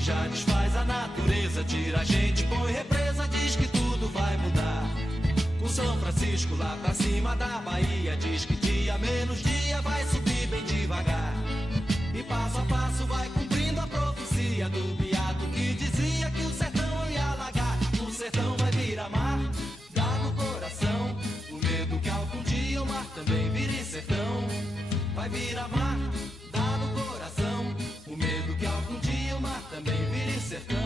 que já desfaz a natureza, tira a gente, põe represa, diz que tudo vai mudar. Com São Francisco lá pra cima da Bahia, diz que dia menos dia vai subir bem devagar. E passo a passo vai cumprindo a profecia do beato que dizia que o sertão ia alagar. O sertão vai virar mar, dá no coração o medo que algum dia o mar também vire sertão. Vai virar mar, dá no coração o medo que algum dia o mar também vire sertão.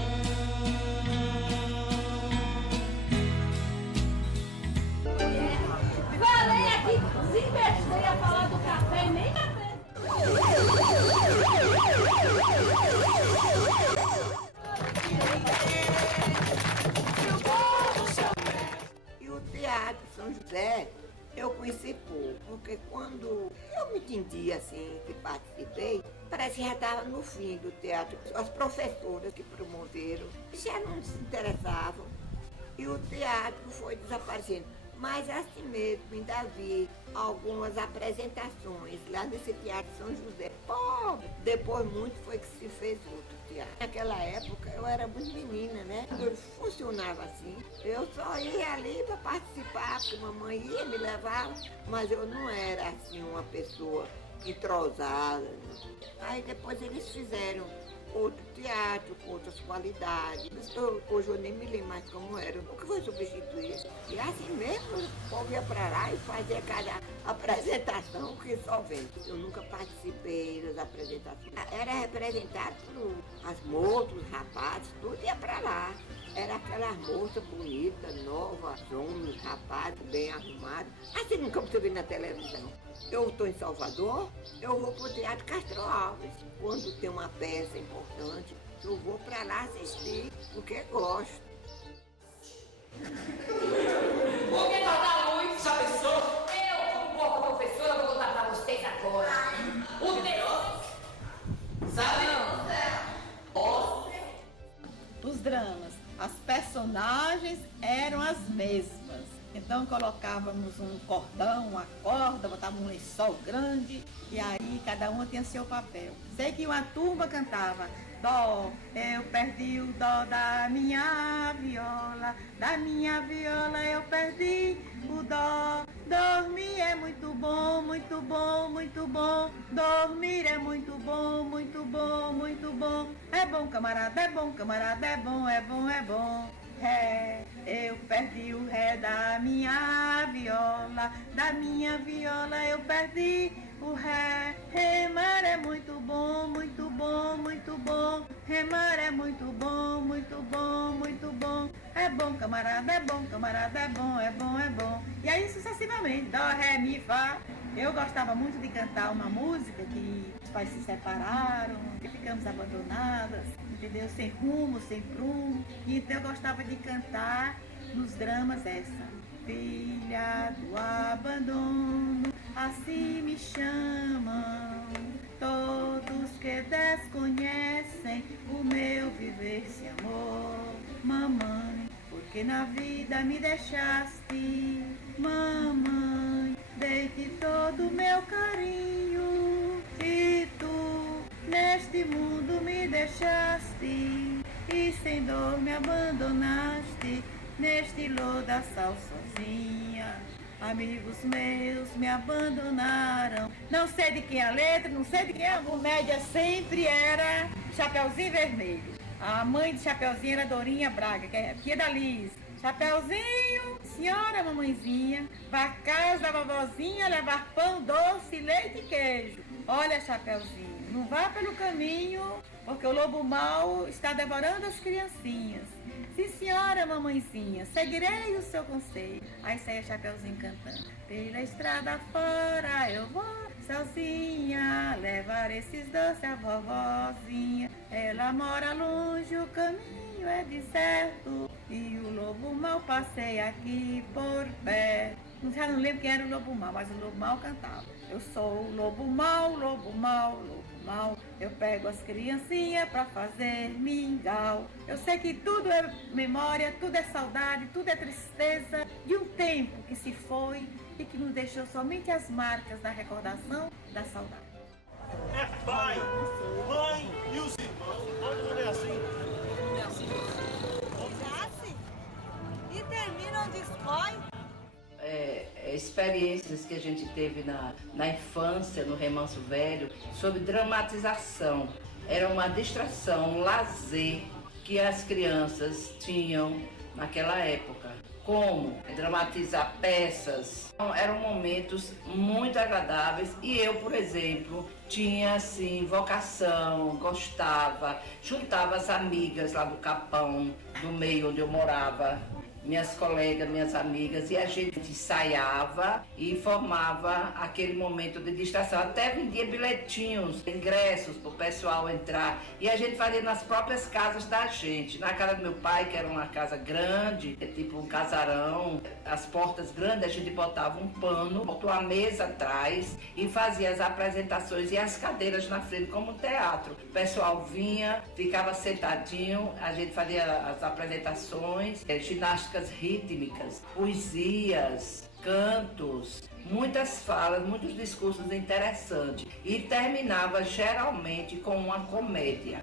Falei aqui, se besteira a falar do café, nem café. E o Teatro São José eu conheci pouco, porque quando eu me entendi assim, que participei, parece que já estava no fim do teatro. As professoras que promoveram já não se interessavam e o teatro foi desaparecendo. Mas assim mesmo, ainda vi algumas apresentações lá nesse Teatro São José. Pobre! Depois muito foi que se fez outro teatro. Naquela época eu era muito menina, né? Quando funcionava assim, eu só ia ali para participar, porque mamãe ia me levar, mas eu não era assim uma pessoa entrosada. Aí depois eles fizeram outro teatro, com outras qualidades. Hoje eu nem me lembro mais como era. O que foi substituir? E assim mesmo, o povo ia para lá e fazia cada apresentação que só vem. Eu nunca participei das apresentações. Era representado por as moças, os rapazes, tudo ia para lá. Era aquela moça bonita, nova, homens, rapazes, bem arrumados. Assim nunca você vê na televisão. Eu estou em Salvador, eu vou para o Teatro Castro Alves. Quando tem uma peça importante, eu vou para lá assistir, porque gosto. Por que cortar a luz? Já pensou? Eu, como boa professora, vou contar para vocês agora. O terror. Sabe? Os dramas, as personagens eram as mesmas. Então colocávamos um cordão, uma corda, botávamos um lençol grande e aí cada uma tinha seu papel. Sei que uma turma cantava dó, eu perdi o dó da minha viola eu perdi o dó. Dormir é muito bom, muito bom, muito bom. Dormir é muito bom, muito bom, muito bom. É bom, camarada, é bom, camarada, é bom, é bom, é bom. Ré, eu perdi o ré da minha viola eu perdi o ré. Remar é muito bom, muito bom, muito bom. Remar é muito bom, muito bom, muito bom. É bom, camarada, é bom, camarada, é bom, é bom, é bom. E aí sucessivamente, dó, ré, mi, fá. Eu gostava muito de cantar uma música que os pais se separaram, que ficamos abandonadas, entendeu? Sem rumo, sem prumo. E então eu gostava de cantar nos dramas essa. Filha do abandono, assim me chamam todos que desconhecem o meu viver sem amor. Mamãe, porque na vida me deixaste, mamãe, dei-te todo o meu carinho e tu neste mundo me deixaste e sem dor me abandonaste neste lodaçal sozinha. Amigos meus me abandonaram. Não sei de quem é a letra, não sei de quem é. O média sempre era Chapeuzinho Vermelho. A mãe de Chapeuzinho era Dorinha Braga, que é tia da Liz. Chapeuzinho, senhora mamãezinha, vai à casa da vovozinha levar pão, doce, leite e queijo. Olha, Chapeuzinho, não vá pelo caminho, porque o lobo mau está devorando as criancinhas. Sim, senhora, mamãezinha, seguirei o seu conselho. Aí saia Chapeuzinho cantando. Pela estrada fora eu vou sozinha, levar esses doces à vovozinha. Ela mora longe, o caminho é deserto e o lobo mau passeia aqui por perto. Já não lembro quem era o lobo mau, mas o lobo mau cantava. Eu sou o lobo mau, lobo mau, lobo mau. Eu pego as criancinhas pra fazer mingau. Eu sei que tudo é memória, tudo é saudade, tudo é tristeza de um tempo que se foi e que nos deixou somente as marcas da recordação da saudade. É pai, mãe e os irmãos. Tudo é assim. foi? Experiências que a gente teve na infância, no Remanso Velho, sobre dramatização. Era uma distração, um lazer que as crianças tinham naquela época. Como dramatizar peças. Então, eram momentos muito agradáveis e eu, por exemplo, tinha assim vocação, gostava, juntava as amigas lá do Capão, do meio onde eu morava, minhas colegas, minhas amigas, e a gente ensaiava e formava aquele momento de distração. Até vendia bilhetinhos, ingressos para o pessoal entrar, e a gente fazia nas próprias casas da gente. Na casa do meu pai, que era uma casa grande, tipo um casarão, as portas grandes, a gente botava um pano, botou a mesa atrás e fazia as apresentações e as cadeiras na frente, como um teatro. O pessoal vinha, ficava sentadinho, a gente fazia as apresentações, ginástica rítmicas, poesias, cantos, muitas falas, muitos discursos interessantes. E terminava geralmente com uma comédia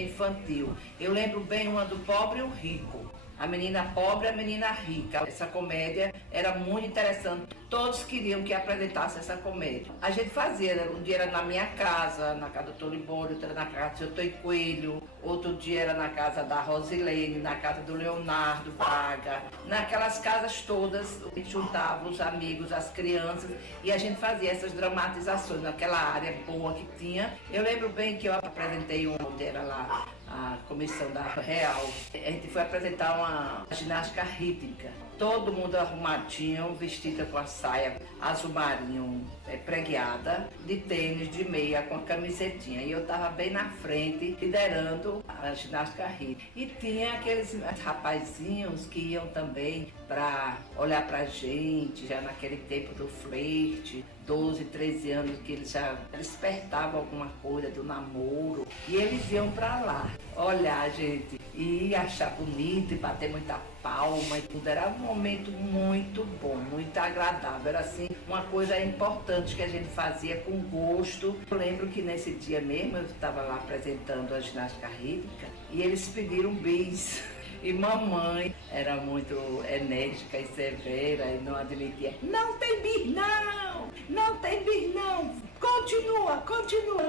infantil. Eu lembro bem uma do Pobre e o Rico. A menina pobre e a menina rica. Essa comédia era muito interessante. Todos queriam que apresentasse essa comédia. A gente fazia, um dia era na minha casa, na casa do Tolibório, outro era na casa do seu Toi Coelho, outro dia era na casa da Rosilene, na casa do Leonardo Braga. Naquelas casas todas, a gente juntava os amigos, as crianças, e a gente fazia essas dramatizações naquela área boa que tinha. Eu lembro bem que eu apresentei onde era lá a comissão da Real. A gente foi apresentar uma ginástica rítmica. Todo mundo arrumadinho, vestida com a saia azul marinho pregueada, de tênis, de meia, com a camisetinha. E eu estava bem na frente, liderando a ginástica rítmica. E tinha aqueles rapazinhos que iam também para olhar pra gente, já naquele tempo do flerte, 12, 13 anos, que eles já despertavam alguma coisa do namoro. E eles iam para lá olhar, gente, e achar bonito, e bater muita palma e tudo. Era um momento muito bom, muito agradável. Era assim, uma coisa importante que a gente fazia com gosto. Eu lembro que nesse dia mesmo eu estava lá apresentando a ginástica rítmica e eles pediram bis. E mamãe era muito enérgica e severa e não admitia. Não tem bis não! Não tem bis não! Continua,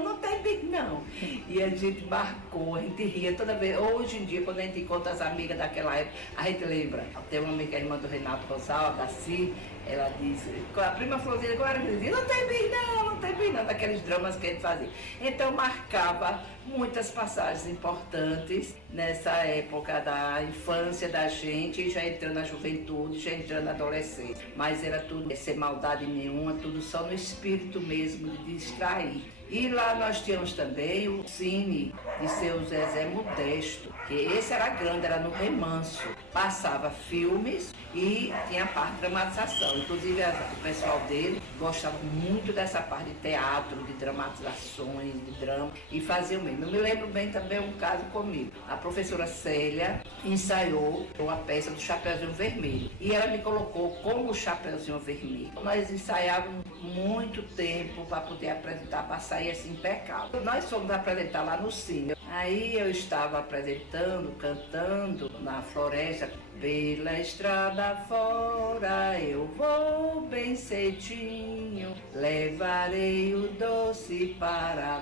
não tem bis não! E a gente marcou, a gente ria toda vez. Hoje em dia, quando a gente encontra as amigas daquela época, a gente lembra. Tem uma amiga, a irmã do Renato Rosal, a Daci, ela disse, a prima Florzinha, agora dizia, não tem bis não, daqueles dramas que a gente fazia. Então marcava muitas passagens importantes nessa época da infância da gente, já entrando na juventude, já entrando na adolescência. Mas era tudo, sem maldade nenhuma, tudo só no espírito mesmo de distrair. E lá nós tínhamos também o cine de seu Zezé Modesto, que esse era grande, era no Remanso. Passava filmes e tinha a parte de dramatização. Inclusive o pessoal dele gostava muito dessa parte de teatro, de dramatizações, de drama, e fazia o mesmo. Eu me lembro bem também um caso comigo. A professora Célia ensaiou a peça do Chapeuzinho Vermelho e ela me colocou como o Chapeuzinho Vermelho. Nós ensaiávamos muito tempo para poder apresentar, para sair assim impecável. Nós fomos apresentar lá no cine. Aí eu estava apresentando, cantando na floresta. Pela estrada fora eu vou bem cedinho, levarei o doce para a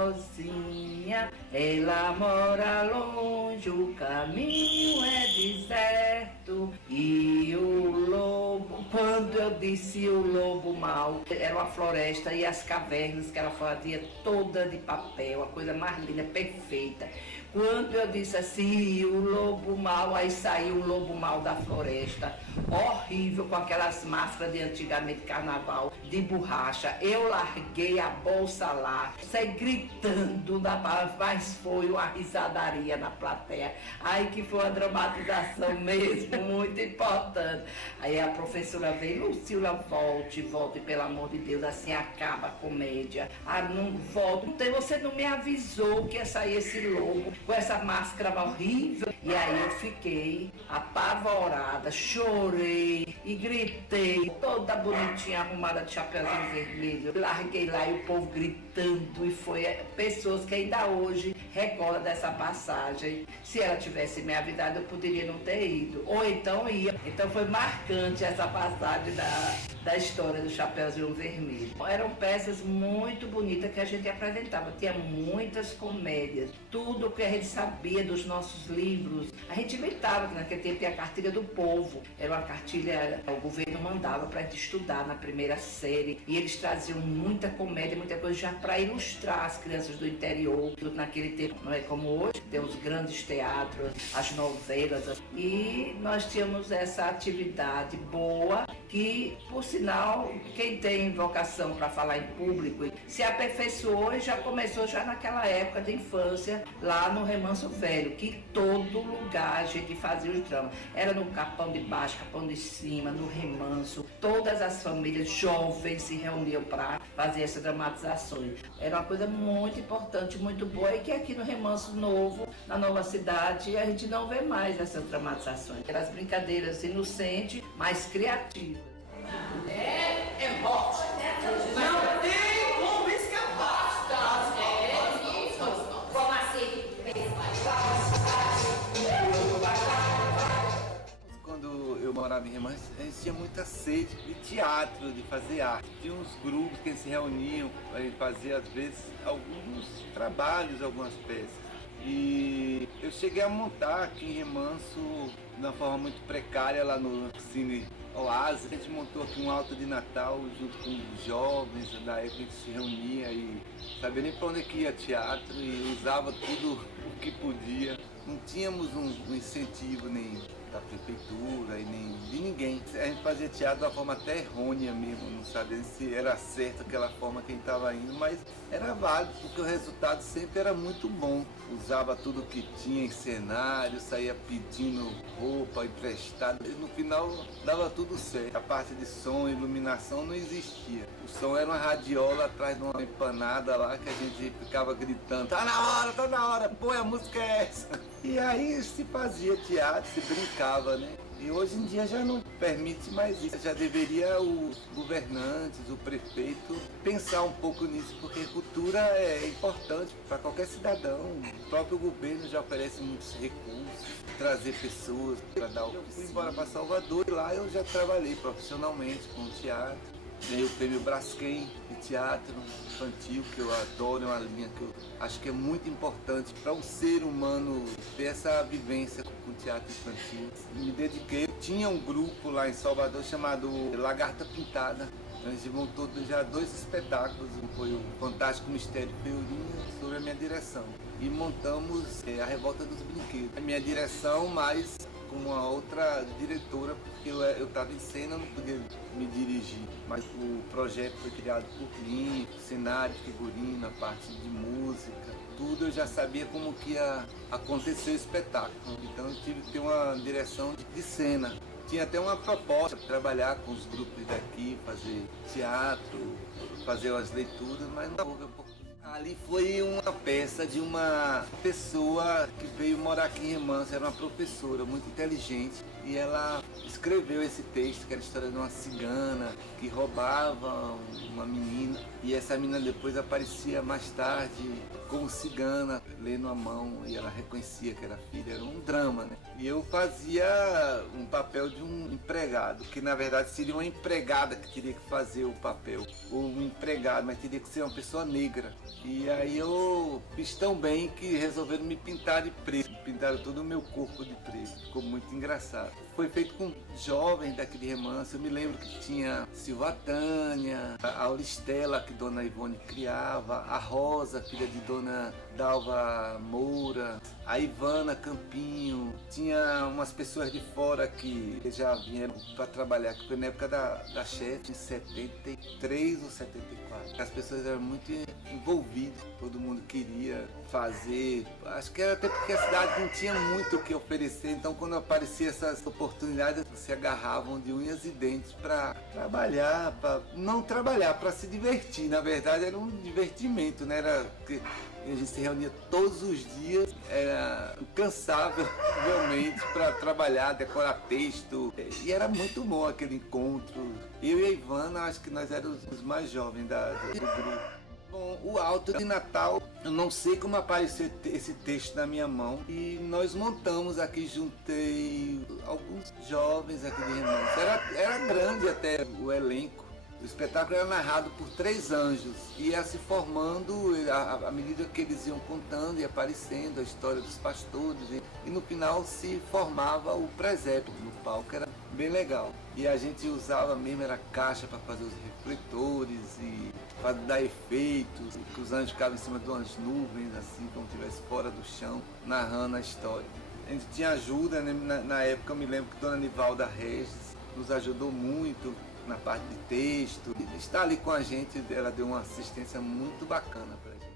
vovozinha. Ela mora longe, o caminho é deserto e o lobo, quando eu disse o lobo mau, era uma floresta e as cavernas que ela fazia toda de papel, a coisa mais linda, perfeita. Quando eu disse assim, o lobo mau, aí saiu o lobo mau da floresta, horrível, com aquelas máscaras de antigamente carnaval, de borracha. Eu larguei a bolsa lá, saí gritando, mas foi uma risadaria na plateia. Aí que foi uma dramatização mesmo, muito importante. Aí a professora veio, Lucila, volte, pelo amor de Deus, assim acaba a comédia. Ah, não volte, você não me avisou que ia sair esse lobo com essa máscara horrível. E aí eu fiquei apavorada, chorei e gritei, toda bonitinha, arrumada de Chapeuzinho Vermelho. Larguei lá e o povo gritando, e foi pessoas que ainda hoje recordam dessa passagem. Se ela tivesse me avisado, eu poderia não ter ido, ou então ia. Então foi marcante essa passagem da história do Chapeuzinho Vermelho. Eram peças muito bonitas que a gente apresentava, tinha muitas comédias, tudo que a gente sabia dos nossos livros, a gente inventava, que naquele tempo tinha a cartilha do povo, era uma cartilha que o governo mandava para a gente estudar na primeira série, e eles traziam muita comédia, muita coisa já para ilustrar as crianças do interior. Naquele tempo não é como hoje, tem os grandes teatros, as novelas, e nós tínhamos essa atividade boa que, por sinal, quem tem vocação para falar em público se aperfeiçoou e já começou já naquela época de infância, lá no Remanso Velho, que todo lugar a gente fazia os dramas. Era no Capão de Baixo, Capão de Cima, no Remanso. Todas as famílias jovens se reuniam para fazer essas dramatizações. Era uma coisa muito importante, muito boa, e que aqui no Remanso Novo, na Nova Cidade, a gente não vê mais essas dramatizações. Eram as brincadeiras inocentes, mas criativas. É morte. Não tem como escapar. É isso. Como assim? Quando eu morava em Remanso, a gente tinha muita sede de teatro, de fazer arte. Tinha uns grupos que se reuniam para fazer, às vezes, alguns trabalhos, algumas peças. E eu cheguei a montar aqui em Remanso, de uma forma muito precária, lá no Cine Oásis. A gente montou aqui um alto de Natal junto com os jovens da época, que se reunia e sabia nem para onde que ia teatro, e usava tudo o que podia. Não tínhamos um incentivo nem da prefeitura e nem de ninguém. A gente fazia teatro de uma forma até errônea mesmo, não sabia se era certo aquela forma que a gente estava indo, mas era válido, porque o resultado sempre era muito bom. Usava tudo que tinha em cenário, saía pedindo roupa emprestada, e no final dava tudo certo. A parte de som e iluminação não existia. O som era uma radiola atrás de uma empanada lá, que a gente ficava gritando: tá na hora, põe a música é essa. E aí se fazia teatro, se brincava, né? E hoje em dia já não permite mais isso. Já deveria os governantes, o prefeito, pensar um pouco nisso, porque cultura é importante para qualquer cidadão. O próprio governo já oferece muitos recursos, trazer pessoas para dar o... Eu fui embora para Salvador e lá eu já trabalhei profissionalmente com teatro. Ganhei o prêmio Braskem de teatro infantil, que eu adoro, é uma linha que eu acho que é muito importante para um ser humano ter essa vivência com teatro infantil. Me dediquei, tinha um grupo lá em Salvador chamado Lagarta Pintada. A gente montou já 2 espetáculos, foi o Fantástico Mistério Feurinha, sobre a minha direção. E montamos a Revolta dos Brinquedos. A minha direção, mas com uma outra diretora, porque eu estava em cena, não podia me dirigir. Mas o projeto foi criado por mim, cenário, figurino, a parte de música, tudo eu já sabia como que ia acontecer o espetáculo. Então eu tive que ter uma direção de cena. Tinha até uma proposta de trabalhar com os grupos daqui, fazer teatro, fazer as leituras, mas não houve oportunidade. Ali foi uma peça de uma pessoa que veio morar aqui em Remanso, era uma professora muito inteligente, e ela escreveu esse texto, que era a história de uma cigana que roubava uma menina, e essa menina depois aparecia mais tarde como cigana, lendo a mão, e ela reconhecia que era filha. Era um drama, né? E eu fazia um papel de um empregado, que na verdade seria uma empregada que teria que fazer o papel, ou um empregado, mas teria que ser uma pessoa negra. E aí eu fiz tão bem que resolveram me pintar de preto, pintaram todo o meu corpo de preto, ficou muito engraçado. Foi feito com jovens daquele Remanso. Eu me lembro que tinha Silva Tânia, a Auristela, que Dona Ivone criava, a Rosa, filha de Dona Dalva Moura, a Ivana Campinho. Tinha umas pessoas de fora que já vieram para trabalhar, que foi na época da chefe, em 73 ou 74. As pessoas eram muito envolvidas, todo mundo queria fazer. Acho que era até porque a cidade não tinha muito o que oferecer, então quando aparecia essas oportunidades, se agarravam de unhas e dentes para trabalhar, para não trabalhar, para se divertir. Na verdade era um divertimento, né? Era E a gente se reunia todos os dias, era incansável realmente para trabalhar, decorar texto. E era muito bom aquele encontro. Eu e a Ivana, acho que nós éramos os mais jovens do grupo. Bom, o Alto de Natal, eu não sei como apareceu esse texto na minha mão. E nós montamos aqui, juntei alguns jovens aqui de Remanso. Era grande até o elenco. O espetáculo era narrado por 3 anjos. E ia se formando à medida que eles iam contando e aparecendo a história dos pastores. E no final se formava o presépio no palco, era bem legal. E a gente usava mesmo, era caixa para fazer os refletores e para dar efeitos, que os anjos ficavam em cima de umas nuvens, assim, como se estivesse fora do chão, narrando a história. A gente tinha ajuda, né? Na época eu me lembro que Dona Nivalda Regis nos ajudou muito na parte de texto. Estar ali com a gente, ela deu uma assistência muito bacana para a gente.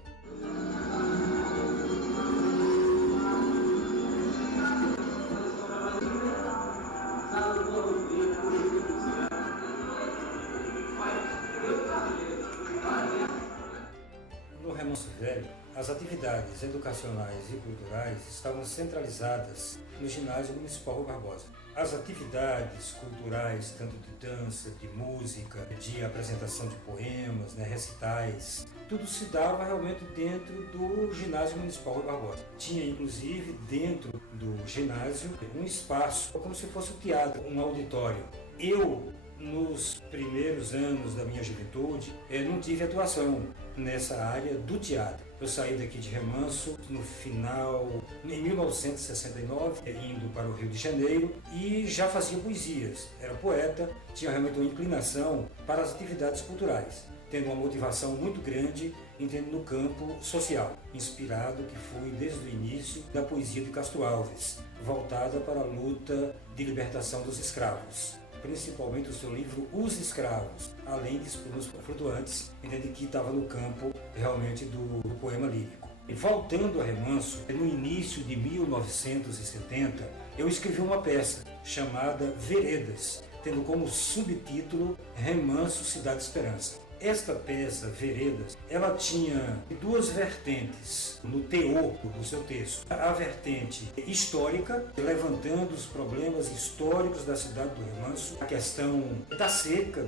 No Remanso Velho, as atividades educacionais e culturais estavam centralizadas no Ginásio Municipal Rui Barbosa. As atividades culturais, tanto de dança, de música, de apresentação de poemas, recitais, tudo se dava realmente dentro do Ginásio Municipal Rui Barbosa. Tinha, inclusive, dentro do ginásio, um espaço, como se fosse um teatro, um auditório. Eu, nos primeiros anos da minha juventude, não tive atuação nessa área do teatro. Eu saí daqui de Remanso no final, em 1969, indo para o Rio de Janeiro, e já fazia poesias. Era poeta, tinha realmente uma inclinação para as atividades culturais, tendo uma motivação muito grande, entendo, no campo social, inspirado que fui desde o início da poesia de Castro Alves, voltada para a luta de libertação dos escravos. Principalmente o seu livro Os Escravos, além de Espumas Flutuantes, entende, que estava no campo realmente do poema lírico. E voltando a Remanso, no início de 1970, eu escrevi uma peça chamada Veredas, tendo como subtítulo Remanso, Cidade Esperança. Esta peça, Veredas, ela tinha 2 vertentes no teor do seu texto. A vertente histórica, levantando os problemas históricos da cidade do Remanso, a questão da seca,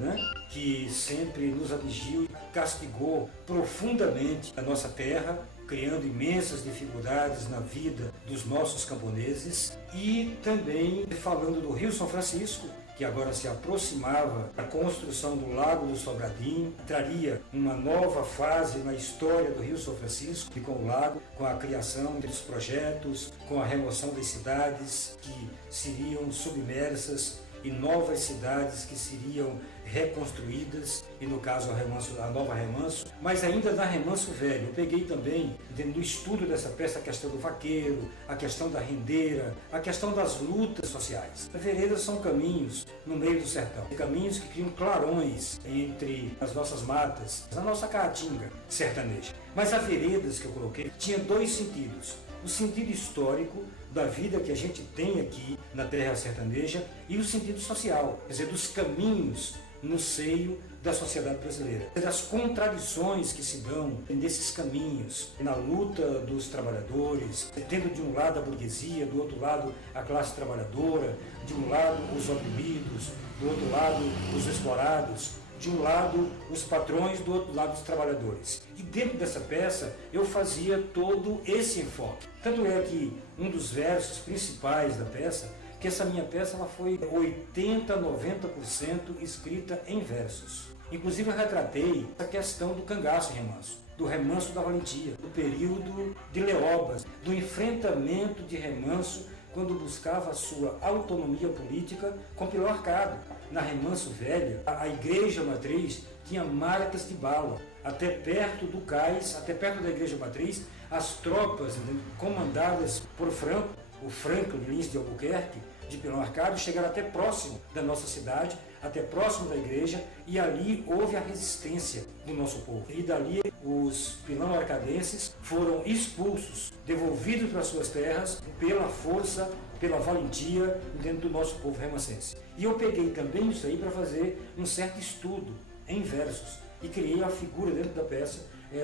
que sempre nos atingiu e castigou profundamente a nossa terra, criando imensas dificuldades na vida dos nossos camponeses, e também falando do Rio São Francisco, que agora se aproximava da construção do Lago do Sobradinho, traria uma nova fase na história do Rio São Francisco e com o lago, com a criação dos projetos, com a remoção das cidades que seriam submersas e novas cidades que seriam reconstruídas, e no caso a Nova Remanso, mas ainda na Remanso Velho. Eu peguei também, dentro do estudo dessa peça, a questão do vaqueiro, a questão da rendeira, a questão das lutas sociais. As veredas são caminhos no meio do sertão, caminhos que criam clarões entre as nossas matas, a nossa caatinga sertaneja. Mas as veredas que eu coloquei tinha 2 sentidos. O sentido histórico da vida que a gente tem aqui na terra sertaneja e o sentido social, quer dizer, dos caminhos no seio da sociedade brasileira, das contradições que se dão nesses caminhos, na luta dos trabalhadores, tendo de um lado a burguesia, do outro lado a classe trabalhadora, de um lado os oprimidos, do outro lado os explorados, de um lado os patrões, do outro lado os trabalhadores. E dentro dessa peça eu fazia todo esse enfoque. Tanto é que um dos versos principais da peça, que essa minha peça ela foi 80, 90% escrita em versos. Inclusive eu retratei a questão do cangaço em Remanso, do Remanso da Valentia, do período de Leobas, do enfrentamento de Remanso quando buscava a sua autonomia política com Pilão Arcado. Na Remanso Velha, a igreja matriz tinha marcas de bala. Até perto do cais, até perto da igreja matriz, as tropas comandadas por Franco, o Franklin Lins de Albuquerque, de Pilão Arcado, chegaram até próximo da nossa cidade, até próximo da igreja, e ali houve a resistência do nosso povo. E dali os pilão arcadenses foram expulsos, devolvidos para suas terras pela força, pela valentia dentro do nosso povo remansense. E eu peguei também isso aí para fazer um certo estudo em versos e criei a figura dentro da peça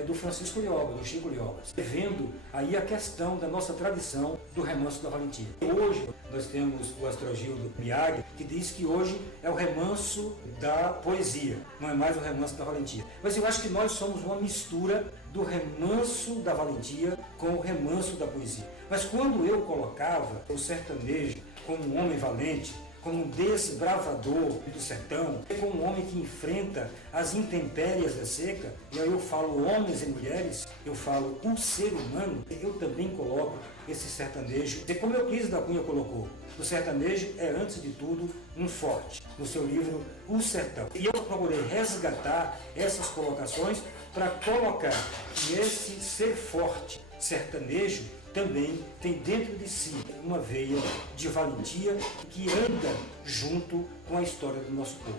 do Francisco Lhobas, do Chico Lhobas, vendo aí a questão da nossa tradição do remanso da valentia. Hoje nós temos o Astrogildo Miyagi, que diz que hoje é o remanso da poesia, não é mais o remanso da valentia. Mas eu acho que nós somos uma mistura do remanso da valentia com o remanso da poesia. Mas quando eu colocava o sertanejo como um homem valente, como um desbravador do sertão, como um homem que enfrenta as intempéries da seca, e aí eu falo homens e mulheres, eu falo o ser humano, eu também coloco esse sertanejo, e como Euclides da Cunha colocou, o sertanejo é, antes de tudo, um forte, no seu livro O Sertão. E eu procurei resgatar essas colocações para colocar que esse ser forte sertanejo também tem dentro de si uma veia de valentia que anda junto com a história do nosso povo.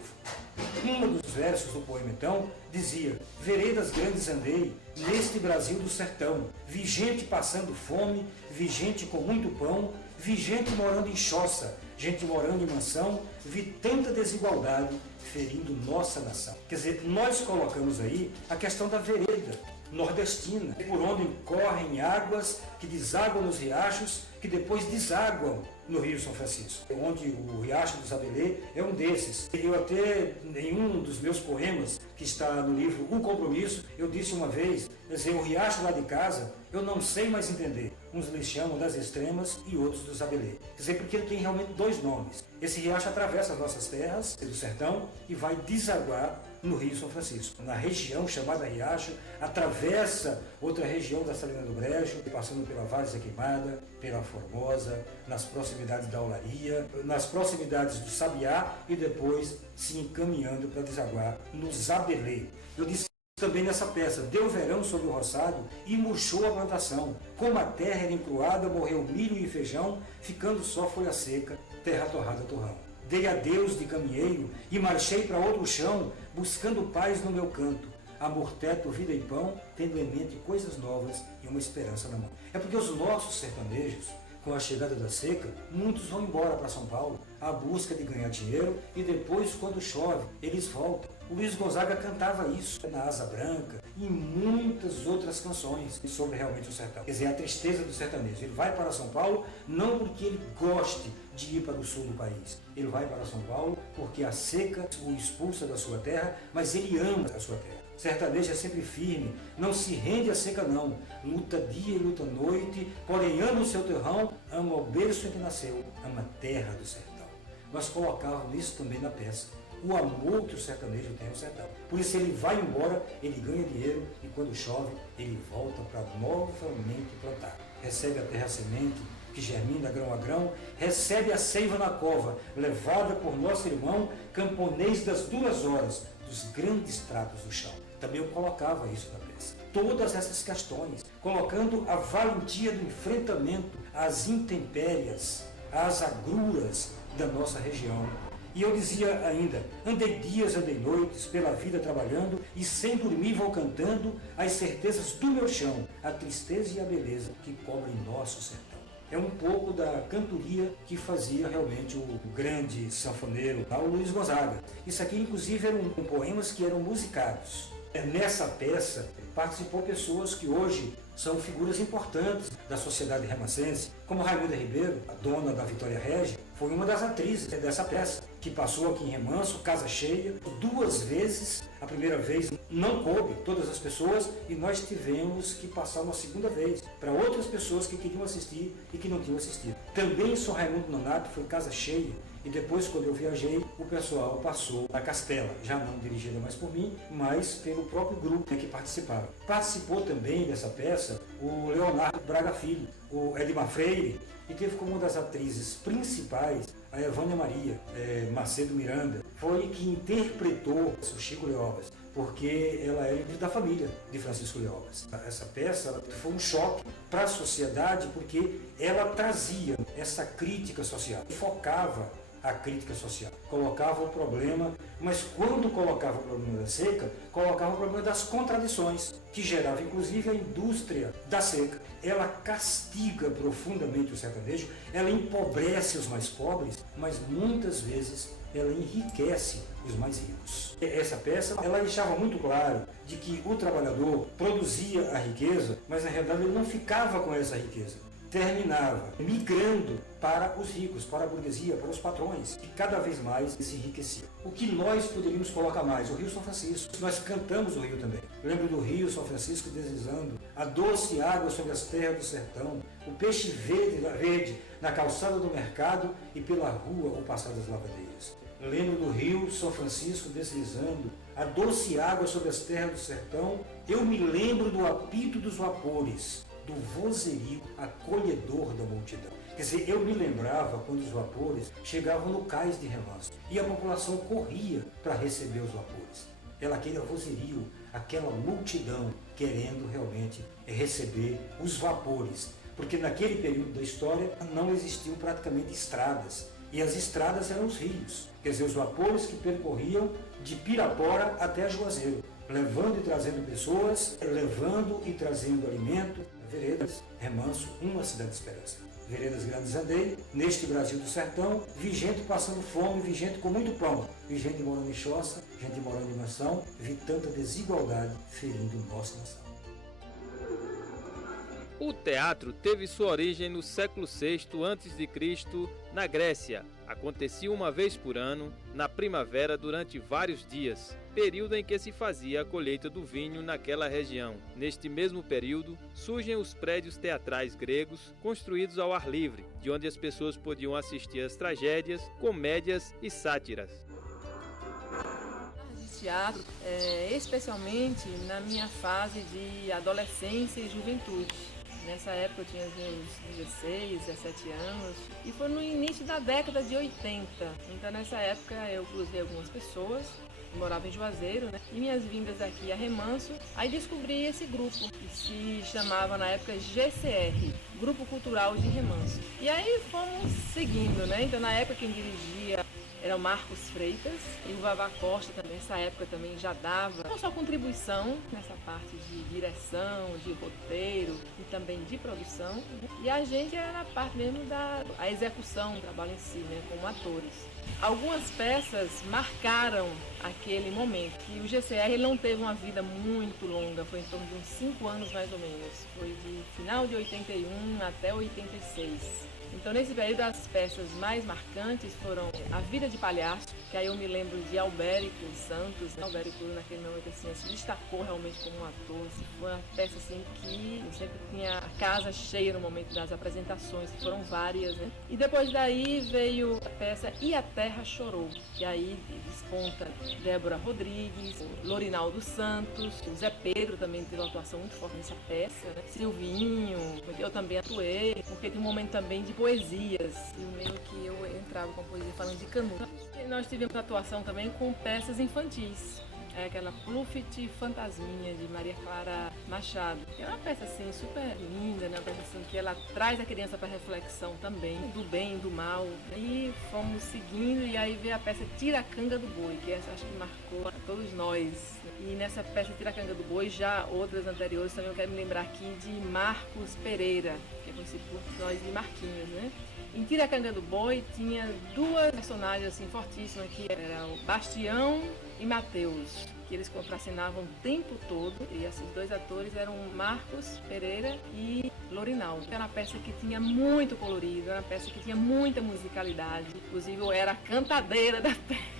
Um dos versos do poema, então, dizia: veredas grandes andei, neste Brasil do sertão, vi gente passando fome, vi gente com muito pão, vi gente morando em choça, gente morando em mansão, vi tanta desigualdade ferindo nossa nação. Quer dizer, nós colocamos aí a questão da vereda nordestina, por onde correm águas que desaguam nos riachos, que depois desaguam no Rio São Francisco, onde o Riacho do Zabelê é um desses. Eu até, em um dos meus poemas, que está no livro O Compromisso, eu disse uma vez, o riacho lá de casa, eu não sei mais entender. Uns lhe chamam das Extremas e outros do Zabelê. Quer dizer, porque ele tem realmente dois nomes. Esse riacho atravessa as nossas terras do sertão e vai desaguar no Rio São Francisco. Na região chamada Riacho, atravessa outra região da Salina do Brejo, passando pela Várzea Queimada, pela Formosa, nas proximidades da Olaria, nas proximidades do Sabiá e depois se encaminhando para desaguar no Zabelê. Eu disse também nessa peça: deu verão sobre o roçado e murchou a plantação. Como a terra era encruada, morreu milho e feijão, ficando só folha seca, terra torrada torrão. Dei adeus de caminheiro e marchei para outro chão, buscando paz no meu canto. Amor, teto, vida e pão, tendo em mente coisas novas e uma esperança na mão. É porque os nossos sertanejos, com a chegada da seca, muitos vão embora para São Paulo à busca de ganhar dinheiro e depois, quando chove, eles voltam. O Luiz Gonzaga cantava isso na Asa Branca e em muitas outras canções sobre realmente o sertão. Quer dizer, a tristeza do sertanejo. Ele vai para São Paulo não porque ele goste de ir para o sul do país. Ele vai para São Paulo porque a seca o expulsa da sua terra, mas ele ama a sua terra. O sertanejo é sempre firme, não se rende à seca não. Luta dia e luta noite, porém ama o seu terrão, ama o berço em que nasceu, ama a terra do sertão. Nós colocávamos isso também na peça. O amor que o sertanejo tem ao sertão. Por isso ele vai embora, ele ganha dinheiro e quando chove, ele volta para novamente plantar. Recebe a terra semente, que germina grão a grão, recebe a seiva na cova, levada por nosso irmão, camponês das 2 horas, dos grandes tratos do chão. Também eu colocava isso na peça. Todas essas questões, colocando a valentia do enfrentamento às intempéries, às agruras da nossa região. E eu dizia ainda: andei dias, andei noites, pela vida trabalhando, e sem dormir vou cantando as certezas do meu chão, a tristeza e a beleza que cobrem nosso sertão. É um pouco da cantoria que fazia realmente o grande sanfoneiro, o Luiz Gonzaga. Isso aqui, inclusive, eram poemas que eram musicados. Nessa peça participou pessoas que hoje são figuras importantes da sociedade remansense, como Raimunda Ribeiro, a dona da Vitória Régia, foi uma das atrizes dessa peça, que passou aqui em Remanso, casa cheia, 2 vezes. A primeira vez não coube todas as pessoas e nós tivemos que passar uma segunda vez para outras pessoas que queriam assistir e que não tinham assistido. Também em São Raimundo Nonato foi casa cheia. E depois, quando eu viajei, o pessoal passou a Castela, já não dirigida mais por mim, mas pelo próprio grupo que participava. Participou também dessa peça o Leonardo Braga Filho, o Edmar Freire, e teve como uma das atrizes principais a Evânia Maria Macedo Miranda, foi que interpretou o Chico Lhobas, porque ela é da família de Francisco Lhobas. Essa peça foi um choque para a sociedade, porque ela trazia essa crítica social, focava a crítica social. colocava o problema, mas quando colocava o problema da seca, colocava o problema das contradições, que gerava inclusive a indústria da seca. Ela castiga profundamente o sertanejo, ela empobrece os mais pobres, mas muitas vezes ela enriquece os mais ricos. Essa peça, ela deixava muito claro de que o trabalhador produzia a riqueza, mas na realidade ele não ficava com essa riqueza. Terminava migrando para os ricos, para a burguesia, para os patrões, e cada vez mais se enriquecia. O que nós poderíamos colocar mais? O Rio São Francisco. Nós cantamos o Rio também. Lembro do Rio São Francisco deslizando, a doce água sobre as terras do sertão, o peixe verde na calçada do mercado e pela rua o passar das lavadeiras. Lembro do Rio São Francisco deslizando, a doce água sobre as terras do sertão. Eu me lembro do apito dos vapores, do vozerio acolhedor da multidão. Quer dizer, eu me lembrava quando os vapores chegavam no cais de Remanso e a população corria para receber os vapores. Aquele vozerio, aquela multidão querendo realmente receber os vapores, porque naquele período da história não existiam praticamente estradas, e as estradas eram os rios, quer dizer, os vapores que percorriam de Pirapora até Juazeiro, levando e trazendo pessoas, levando e trazendo alimento. Veredas, Remanso, uma cidade de esperança. Veredas Grandes andei, neste Brasil do sertão, vi gente passando fome, vi gente com muito pão, vi gente morando em choça, gente morando em mansão, vi tanta desigualdade ferindo nossa nação. O teatro teve sua origem no século VI a.C., na Grécia. Acontecia uma vez por ano, na primavera, durante vários dias, período em que se fazia a colheita do vinho naquela região. Neste mesmo período, surgem os prédios teatrais gregos, construídos ao ar livre, de onde as pessoas podiam assistir às tragédias, comédias e sátiras. Teatro, especialmente na minha fase de adolescência e juventude. Nessa época eu tinha uns 16, 17 anos e foi no início da década de 80. Então nessa época eu cruzei algumas pessoas, eu morava em Juazeiro, né? E minhas vindas aqui a Remanso, aí descobri esse grupo que se chamava na época GCR, Grupo Cultural de Remanso. E aí fomos seguindo, né? Então na época quem dirigia era o Marcos Freitas e o Vavá Costa também, nessa época também já dava não só contribuição nessa parte de direção, de roteiro e também de produção, e a gente era na parte mesmo da execução do trabalho em si, né, como atores. Algumas peças marcaram aquele momento, e o GCR ele não teve uma vida muito longa, foi em torno de uns 5 anos mais ou menos, foi de final de 81 até 86. Então, nesse período, as peças mais marcantes foram A Vida de Palhaço, que aí eu me lembro de Albérico Santos, né? Albérico, naquele momento, assim, se destacou realmente como um ator. Assim, foi uma peça assim, que sempre tinha a casa cheia no momento das apresentações, que foram várias, né? E depois daí veio a peça E a Terra Chorou, que aí desponta Débora Rodrigues, Lorinaldo Santos, o Zé Pedro também teve uma atuação muito forte nessa peça, né? Silvinho, eu também atuei, porque tem um momento também de poesias, e o meio que eu entrava com poesia falando de Canudos. E nós tivemos atuação também com peças infantis, aquela Pluft Fantasminha de Maria Clara Machado. É uma peça assim super linda, né? Uma peça assim que ela traz a criança para reflexão também, do bem, do mal. E fomos seguindo, e aí veio a peça Tiracanga do Boi, que essa acho que marcou a todos nós. E nessa peça Tiracanga do Boi, já outras anteriores, também eu quero me lembrar aqui de Marcos Pereira, que é conhecido por nós de Marquinhos, né? Em Tiracanga do Boi tinha duas personagens assim fortíssimas, que eram o Bastião e Mateus, que eles contracenavam o tempo todo, e esses dois atores eram Marcos Pereira e Lorinaldo. Era uma peça que tinha muito colorido, era uma peça que tinha muita musicalidade, inclusive eu era a cantadeira da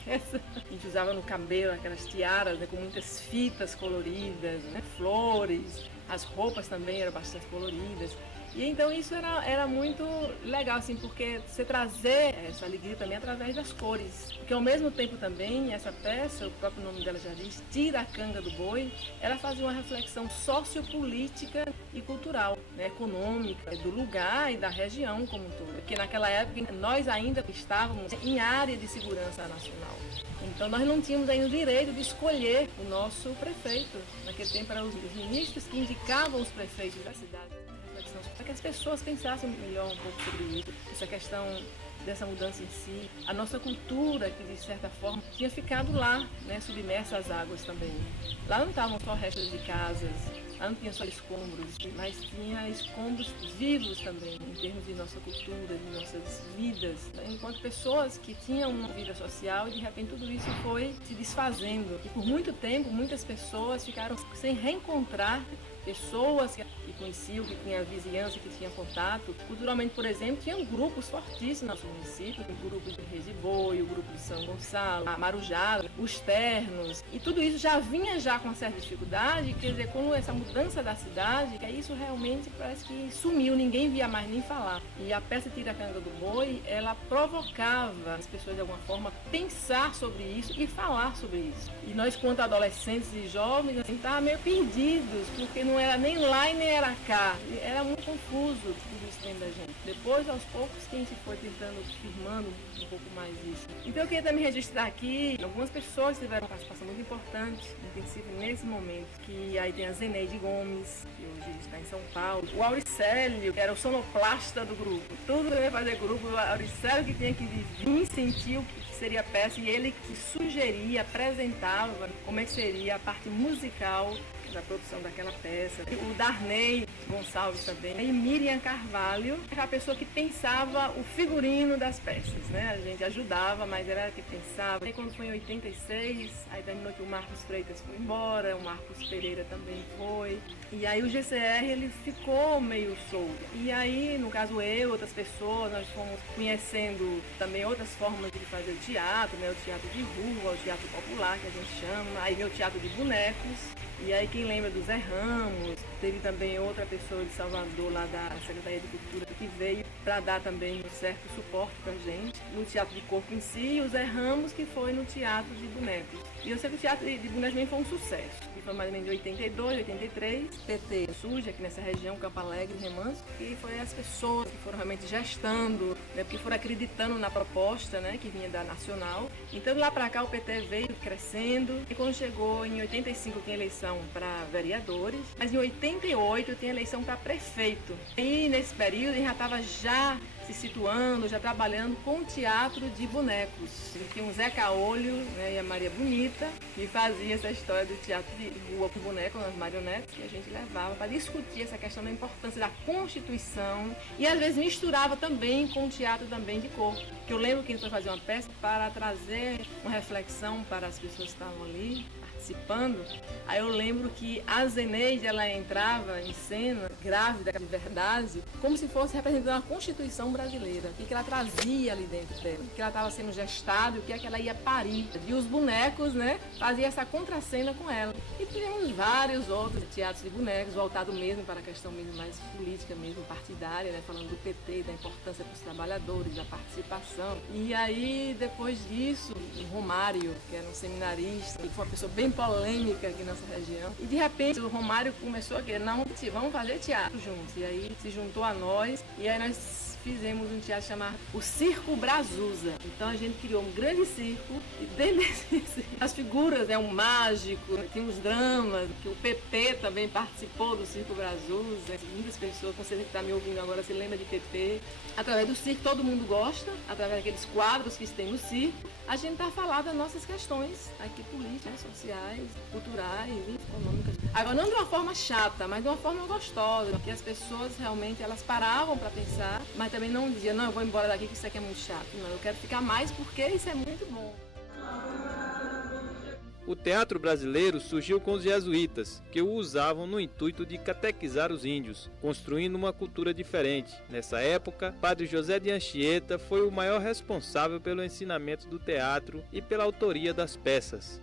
peça. A gente usava no cabelo aquelas tiaras, né, com muitas fitas coloridas, né, flores, as roupas também eram bastante coloridas. E então isso era muito legal, assim, porque você trazer essa alegria também através das cores. Porque ao mesmo tempo também, essa peça, o próprio nome dela já diz, Tiracanga do Boi, ela fazia uma reflexão sociopolítica e cultural, né, econômica, do lugar e da região como um todo. Porque naquela época nós ainda estávamos em área de segurança nacional. Então nós não tínhamos ainda o direito de escolher o nosso prefeito. Naquele tempo eram os ministros que indicavam os prefeitos da cidade. Reflexão super que as pessoas pensassem melhor um pouco sobre isso, essa questão dessa mudança em si, a nossa cultura, que de certa forma tinha ficado lá, né, submersa às águas também. Lá não estavam só restos de casas, lá não tinha só escombros, mas tinha escombros vivos também, em termos de nossa cultura, de nossas vidas, né? Enquanto pessoas que tinham uma vida social, e de repente tudo isso foi se desfazendo. E por muito tempo, muitas pessoas ficaram sem reencontrar pessoas que conheciam, que tinham vizinhança, que tinham contato. Culturalmente, por exemplo, tinham grupos fortíssimos no município, o grupo de Reis de Boi, o grupo de São Gonçalo, a Marujá, os Ternos, e tudo isso já vinha já com uma certa dificuldade, quer dizer, com essa mudança da cidade, que isso realmente parece que sumiu, ninguém via mais nem falar. E a peça Tiracanga do Boi, ela provocava as pessoas de alguma forma pensar sobre isso e falar sobre isso. E nós, quanto adolescentes e jovens, assim, estávamos meio perdidos, porque não era nem lá e nem era cá. Era muito confuso tudo isso dentro da gente. Depois, aos poucos, que a gente foi tentando, firmando um pouco mais isso. Então eu queria também registrar aqui, algumas pessoas tiveram uma participação muito importante, intensiva nesse momento, que aí tem a Zeneide Gomes, que hoje está em São Paulo, o Auricélio, que era o sonoplasta do grupo. Tudo que eu ia fazer grupo, o Auricélio que tinha que vir sentir o que seria a peça, e ele que sugeria, apresentava como é que seria a parte musical da produção daquela peça. O Darney Gonçalves também, e Miriam Carvalho, era a pessoa que pensava o figurino das peças, né? A gente ajudava, mas era ela que pensava. Aí quando foi em 86, aí terminou que o Marcos Freitas foi embora, o Marcos Pereira também foi, e aí o GCR ele ficou meio solto. E aí, no caso eu, outras pessoas, nós fomos conhecendo também outras formas de fazer o teatro, né? O teatro de rua, o teatro popular que a gente chama, aí veio o teatro de bonecos. E aí quem lembra do Zé Ramos, teve também outra pessoa de Salvador lá da Secretaria de Cultura que veio para dar também um certo suporte para a gente no teatro de corpo em si, e o Zé Ramos que foi no teatro de bonecos. E eu sei que o teatro de bonecos também foi um sucesso, que foi mais ou menos de 82, 83, PT surge aqui nessa região, Campo Alegre, Remanso, e foi as pessoas que foram realmente gestando, né, porque foram acreditando na proposta, né, que vinha da Nacional. Então lá para cá o PT veio crescendo, e quando chegou em 85 tinha eleição para vereadores, mas em 88 tinha eleição para prefeito. E nesse período ele já estava se situando, já trabalhando com teatro de bonecos. Ele tinha o Zé Caolho, né, e a Maria Bonita, que fazia essa história do teatro de rua com bonecos, as marionetes, que a gente levava para discutir essa questão da importância da Constituição, e às vezes misturava também com o teatro também de corpo. Que eu lembro que a gente foi fazer uma peça para trazer uma reflexão para as pessoas que estavam ali participando. Aí eu lembro que a Zeneide, ela entrava em cena, grávida de verdade, como se fosse representando a Constituição brasileira, o que ela trazia ali dentro dela, o que ela estava sendo gestada, o que é que ela ia parir. E os bonecos, né, faziam essa contracena com ela. E tivemos vários outros teatros de bonecos, voltados mesmo para a questão mesmo mais política, mesmo partidária, né, falando do PT, da importância para os trabalhadores, da participação. E aí, depois disso, o Romário, que era um seminarista, que foi uma pessoa bem polêmica aqui nessa região, e de repente o Romário começou a querer, não, vamos fazer teatro juntos. E aí se juntou a nós, e aí nós fizemos um teatro chamado o Circo Brazusa. Então a gente criou um grande circo, e dentro desse circo, as figuras, né, um mágico, tem os dramas, que o PP também participou do Circo Brazusa. Muitas pessoas, você que está me ouvindo agora, se lembra de PP. Através do circo todo mundo gosta, através daqueles quadros que tem no circo, a gente está a falar das nossas questões aqui políticas, sociais, culturais e econômicas. Agora, não de uma forma chata, mas de uma forma gostosa, que as pessoas realmente elas paravam para pensar, mas também não diziam, não, eu vou embora daqui que isso aqui é muito chato. Não, eu quero ficar mais porque isso é muito bom. O teatro brasileiro surgiu com os jesuítas, que o usavam no intuito de catequizar os índios, construindo uma cultura diferente. Nessa época, Padre José de Anchieta foi o maior responsável pelo ensinamento do teatro e pela autoria das peças.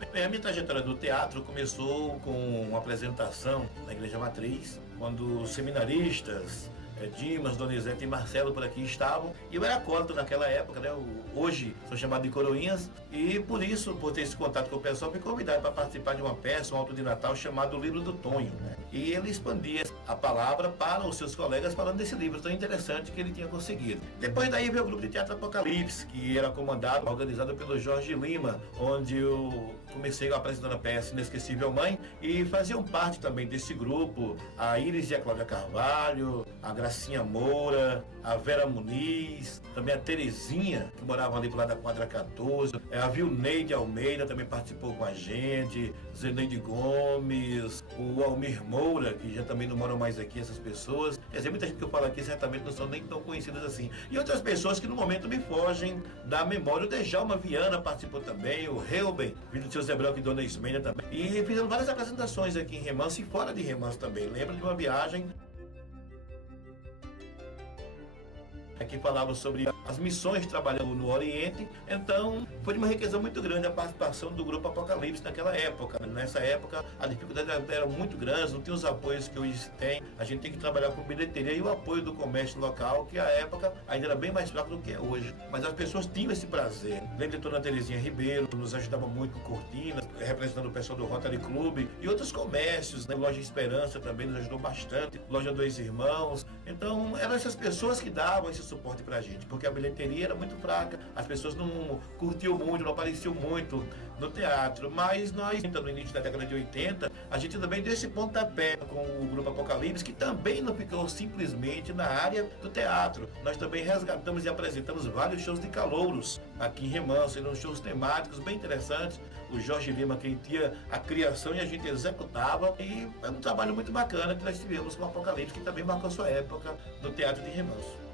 A minha trajetória do teatro começou com uma apresentação na Igreja Matriz, quando os seminaristas, Dimas, Donizete e Marcelo por aqui estavam, e eu era acólito naquela época, né? Hoje sou chamado de Coroinhas, e por isso, por ter esse contato com o pessoal, me convidaram para participar de uma peça, um auto de Natal chamado O Livro do Tonho, né? e ele expandia a palavra para os seus colegas falando desse livro tão interessante que ele tinha conseguido. Depois daí veio o grupo de teatro Apocalipse, que era comandado, organizado pelo Jorge Lima, onde eu comecei apresentando a peça Inesquecível Mãe, e faziam parte também desse grupo a Iris e a Cláudia Carvalho, a Gracinha Moura, a Vera Muniz, também a Terezinha, que morava ali pro lado da quadra 14, a Vilneide Almeida também participou com a gente, Zeneide Gomes, o Almir Moura, que já também não moram mais aqui, essas pessoas. Quer dizer, muita gente que eu falo aqui certamente não são nem tão conhecidas assim. E outras pessoas que no momento me fogem da memória. O Dejalma Viana participou também, o Reuben, filho do seu Zé Branco e Dona Ismênia também. E fizeram várias apresentações aqui em Remanso e fora de Remanso também. Lembro de uma viagem que falava sobre as missões trabalhando no Oriente. Então foi de uma riqueza muito grande a participação do grupo Apocalipse naquela época. Nessa época a dificuldade era muito grande, não tinha os apoios que hoje se tem. A gente tem que trabalhar com bilheteria e o apoio do comércio local, que à época ainda era bem mais fraco do que é hoje. Mas as pessoas tinham esse prazer. Lembro de Dona Terezinha Ribeiro, nos ajudava muito com cortinas, representando o pessoal do Rotary Club e outros comércios, né? Loja Esperança também nos ajudou bastante, Loja Dois Irmãos. Então eram essas pessoas que davam esse suporte pra gente, porque a bilheteria era muito fraca, as pessoas não curtiam muito, não apareciam muito no teatro, mas nós, no início da década de 80, a gente também deu esse pontapé com o grupo Apocalipse, que também não ficou simplesmente na área do teatro. Nós também resgatamos e apresentamos vários shows de calouros aqui em Remanso, eram shows temáticos bem interessantes. O Jorge Lima quem tinha a criação e a gente executava, e é um trabalho muito bacana que nós tivemos com o Apocalipse, que também marcou sua época no teatro de Remanso.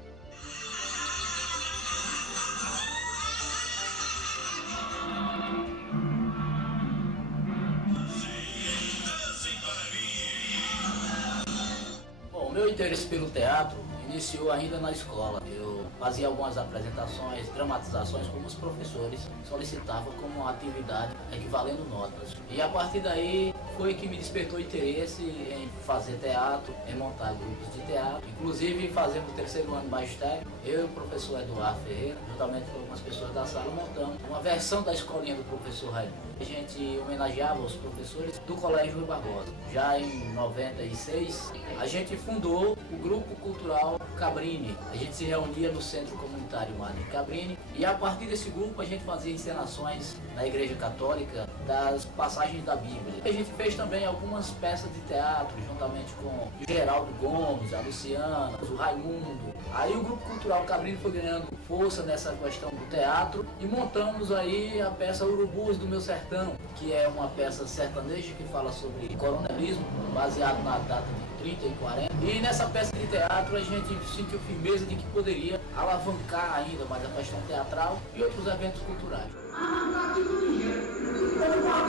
Meu interesse pelo teatro iniciou ainda na escola. Eu fazia algumas apresentações, dramatizações como os professores solicitavam como uma atividade equivalendo notas. E a partir daí foi que me despertou interesse em fazer teatro, em montar grupos de teatro. Inclusive fazendo o terceiro ano de magistério, eu e o professor Eduardo Ferreira, juntamente com algumas pessoas da sala, montamos uma versão da escolinha do professor Raimundo. A gente homenageava os professores do Colégio Rui Barbosa. Já em 96, a gente fundou o Grupo Cultural Cabrini. A gente se reunia no Centro Comunitário Madre Cabrini e a partir desse grupo a gente fazia encenações na Igreja Católica das passagens da Bíblia. A gente fez também algumas peças de teatro, juntamente com o Geraldo Gomes, a Luciana, o Raimundo. Aí o Grupo Cultural Cabrini foi ganhando força nessa questão do teatro e montamos aí a peça Urubus do Meu Sertão, que é uma peça sertaneja que fala sobre coronelismo, baseado na data de 30 e 40. E nessa peça de teatro a gente sentiu firmeza de que poderia alavancar ainda mais a questão teatral e outros eventos culturais.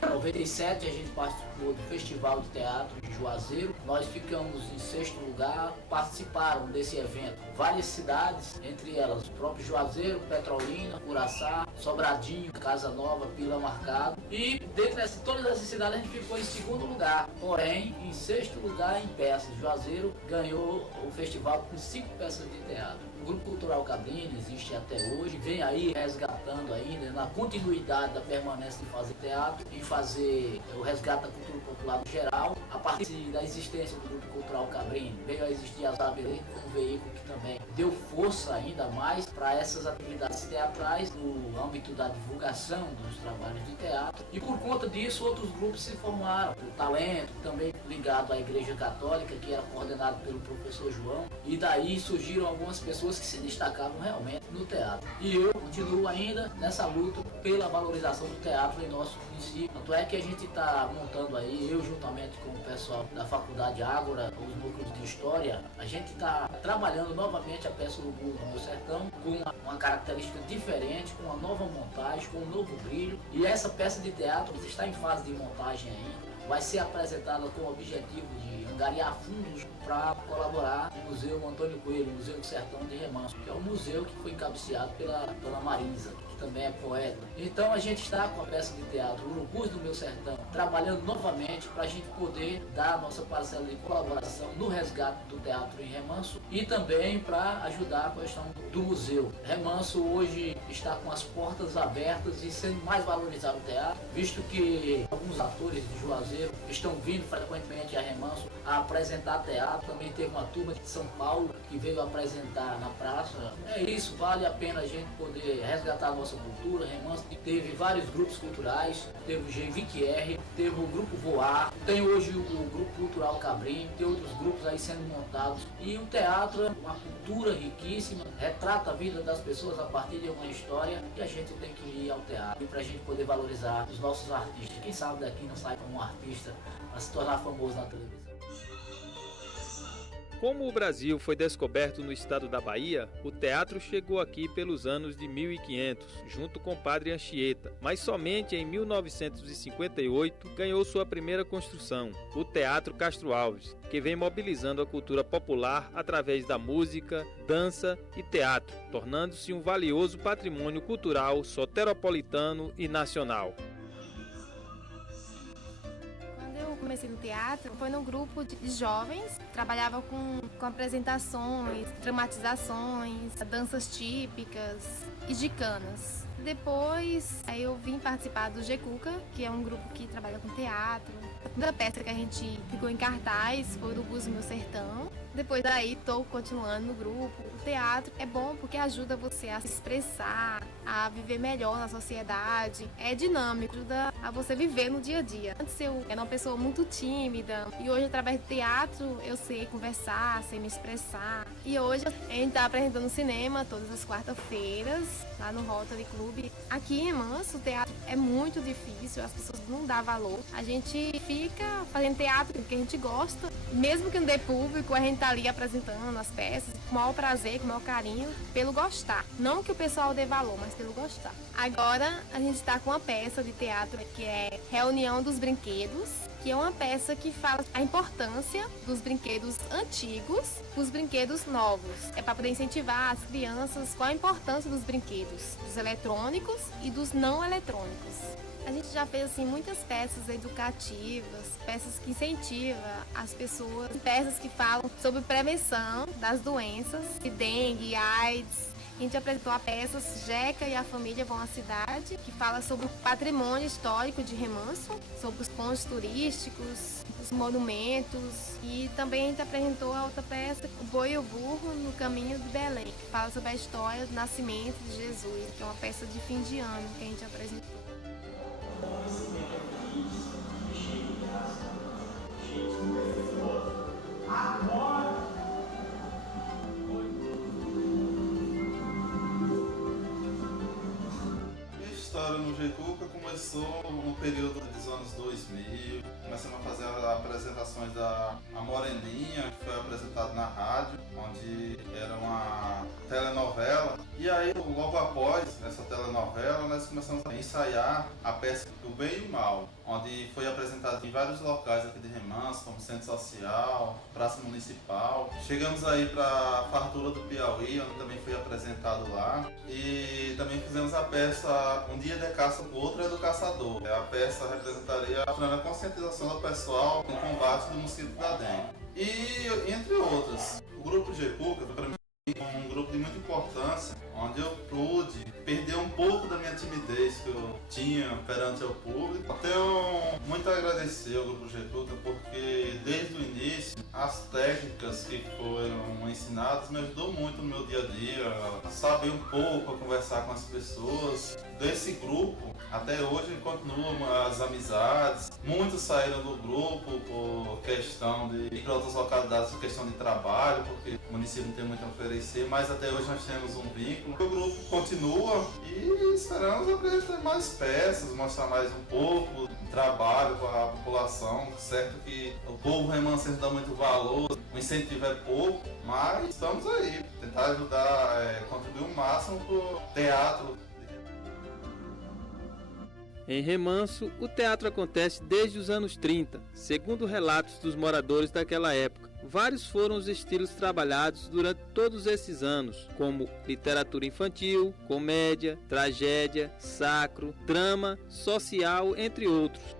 Em 97 a gente participou do Festival de Teatro de Juazeiro. Nós ficamos em 6º lugar. Participaram desse evento várias cidades, entre elas o próprio Juazeiro, Petrolina, Curaçá, Sobradinho, Casa Nova, Vila Marcado. E dentre todas essas cidades a gente ficou em 2º lugar. Porém, em 6º lugar em peças. Juazeiro ganhou o festival com 5 peças de teatro. O Grupo Cultural Cabrini existe até hoje, vem aí resgatando ainda, na continuidade da permanência de fazer teatro e fazer o resgate da cultura popular no geral. A partir da existência do Grupo Cultural Cabrini, veio a existir a Zabelê como veículo que também deu força ainda mais para essas atividades teatrais no âmbito da divulgação dos trabalhos de teatro. E por conta disso, outros grupos se formaram. O Talento, também ligado à Igreja Católica, que era coordenado pelo professor João. E daí surgiram algumas pessoas que se destacavam realmente no teatro. E eu continuo ainda nessa luta pela valorização do teatro em nosso município. Tanto é que a gente está montando aí, eu juntamente com o pessoal da Faculdade Ágora, os núcleos de História, a gente está trabalhando novamente a peça Urubu do Meu Sertão com uma característica diferente, com uma nova montagem, com um novo brilho. E essa peça de teatro está em fase de montagem ainda. Vai ser apresentada com o objetivo de angariar fundos para colaborar no Museu Antônio Coelho, Museu do Sertão de Remanso, que é um museu que foi encabeceado pela Dona Marisa, que também é poeta. Então a gente está com a peça de teatro Urubus do Meu Sertão trabalhando novamente para a gente poder dar a nossa parcela de colaboração no resgate do teatro em Remanso e também para ajudar a questão do museu. Remanso hoje está com as portas abertas e sendo mais valorizado o teatro, visto que alguns atores de Juazeiro estão vindo frequentemente a Remanso a apresentar teatro. Também teve uma turma de São Paulo que veio apresentar na praça. É isso, vale a pena a gente poder resgatar a nossa cultura. Remanso teve vários grupos culturais, teve o G20R, teve o Grupo Voar, tem hoje o Grupo Cultural Cabrim, tem outros grupos aí sendo montados. E o teatro é uma cultura riquíssima, retrata a vida das pessoas a partir de uma história, e a gente tem que ir ao teatro para a gente poder valorizar os nossos artistas. Quem sabe daqui não sai como um artista para se tornar famoso na televisão. Como o Brasil foi descoberto no estado da Bahia, o teatro chegou aqui pelos anos de 1500, junto com Padre Anchieta, mas somente em 1958 ganhou sua primeira construção, o Teatro Castro Alves, que vem mobilizando a cultura popular através da música, dança e teatro, tornando-se um valioso patrimônio cultural soteropolitano e nacional. Comecei no teatro, foi num grupo de jovens, trabalhava com apresentações, dramatizações, danças típicas e gicanas. Depois, aí eu vim participar do GECUCA, que é um grupo que trabalha com teatro. A primeira peça que a gente ficou em cartaz foi do Búzios Meu Sertão. Depois daí, estou continuando no grupo. O teatro é bom porque ajuda você a se expressar, a viver melhor na sociedade. É dinâmico, ajuda a você viver no dia a dia. Antes eu era uma pessoa muito tímida e hoje, através do teatro, eu sei conversar, sei me expressar. E hoje a gente está apresentando cinema todas as quartas-feiras, lá no Rotary Club. Aqui em Remanso, o teatro é muito difícil, as pessoas não dão valor. A gente fica fazendo teatro porque a gente gosta, mesmo que não dê público, a gente tá ali apresentando as peças com o maior prazer, com o maior carinho, pelo gostar. Não que o pessoal dê valor, mas pelo gostar. Agora a gente está com uma peça de teatro que é Reunião dos Brinquedos, que é uma peça que fala a importância dos brinquedos antigos para os brinquedos novos. É para poder incentivar as crianças qual a importância dos brinquedos, dos eletrônicos e dos não eletrônicos. A gente já fez assim muitas peças educativas, peças que incentivam as pessoas, peças que falam sobre prevenção das doenças, de dengue, AIDS. A gente apresentou a peça Jeca e a Família Vão à Cidade, que fala sobre o patrimônio histórico de Remanso, sobre os pontos turísticos, os monumentos. E também a gente apresentou a outra peça, O Boi e o Burro no Caminho de Belém, que fala sobre a história do nascimento de Jesus, que é uma peça de fim de ano que a gente apresentou. Minha história no GECUCA começou no período dos anos 2000. Começamos a fazer apresentações da Moreninha, que foi apresentada na rádio, onde era uma telenovela. E aí, logo após essa telenovela, nós começamos a ensaiar a peça O Bem e o Mal, onde foi apresentada em vários locais aqui de Remanso, como Centro Social, Praça Municipal. Chegamos aí para a Fartura do Piauí, onde também foi apresentado lá. E também fizemos a peça Um Dia de Caça, o Outro é do Caçador. A peça representaria a conscientização do pessoal no combate do mosquito da dengue. E entre outras, o grupo GECUCA, para mim, é um grupo de muita importância, onde eu pude perder um pouco da minha timidez que eu tinha perante o público. Tenho muito a agradecer ao grupo GECUCA, porque desde o início as técnicas que foram ensinadas me ajudou muito no meu dia a dia, a saber um pouco, a conversar com as pessoas. Desse grupo, até hoje continuam as amizades. Muitos saíram do grupo por questão de ir para outras localidades, por questão de trabalho, porque o município não tem muito a oferecer, mas até hoje nós temos um vínculo. O grupo continua e esperamos apresentar mais peças, mostrar mais um pouco de trabalho com a população. Certo que o povo remansense dá muito valor, o incentivo é pouco, mas estamos aí, tentar ajudar, contribuir o máximo para o teatro. Em Remanso, o teatro acontece desde os anos 30, segundo relatos dos moradores daquela época. Vários foram os estilos trabalhados durante todos esses anos, como literatura infantil, comédia, tragédia, sacro, drama, social, entre outros.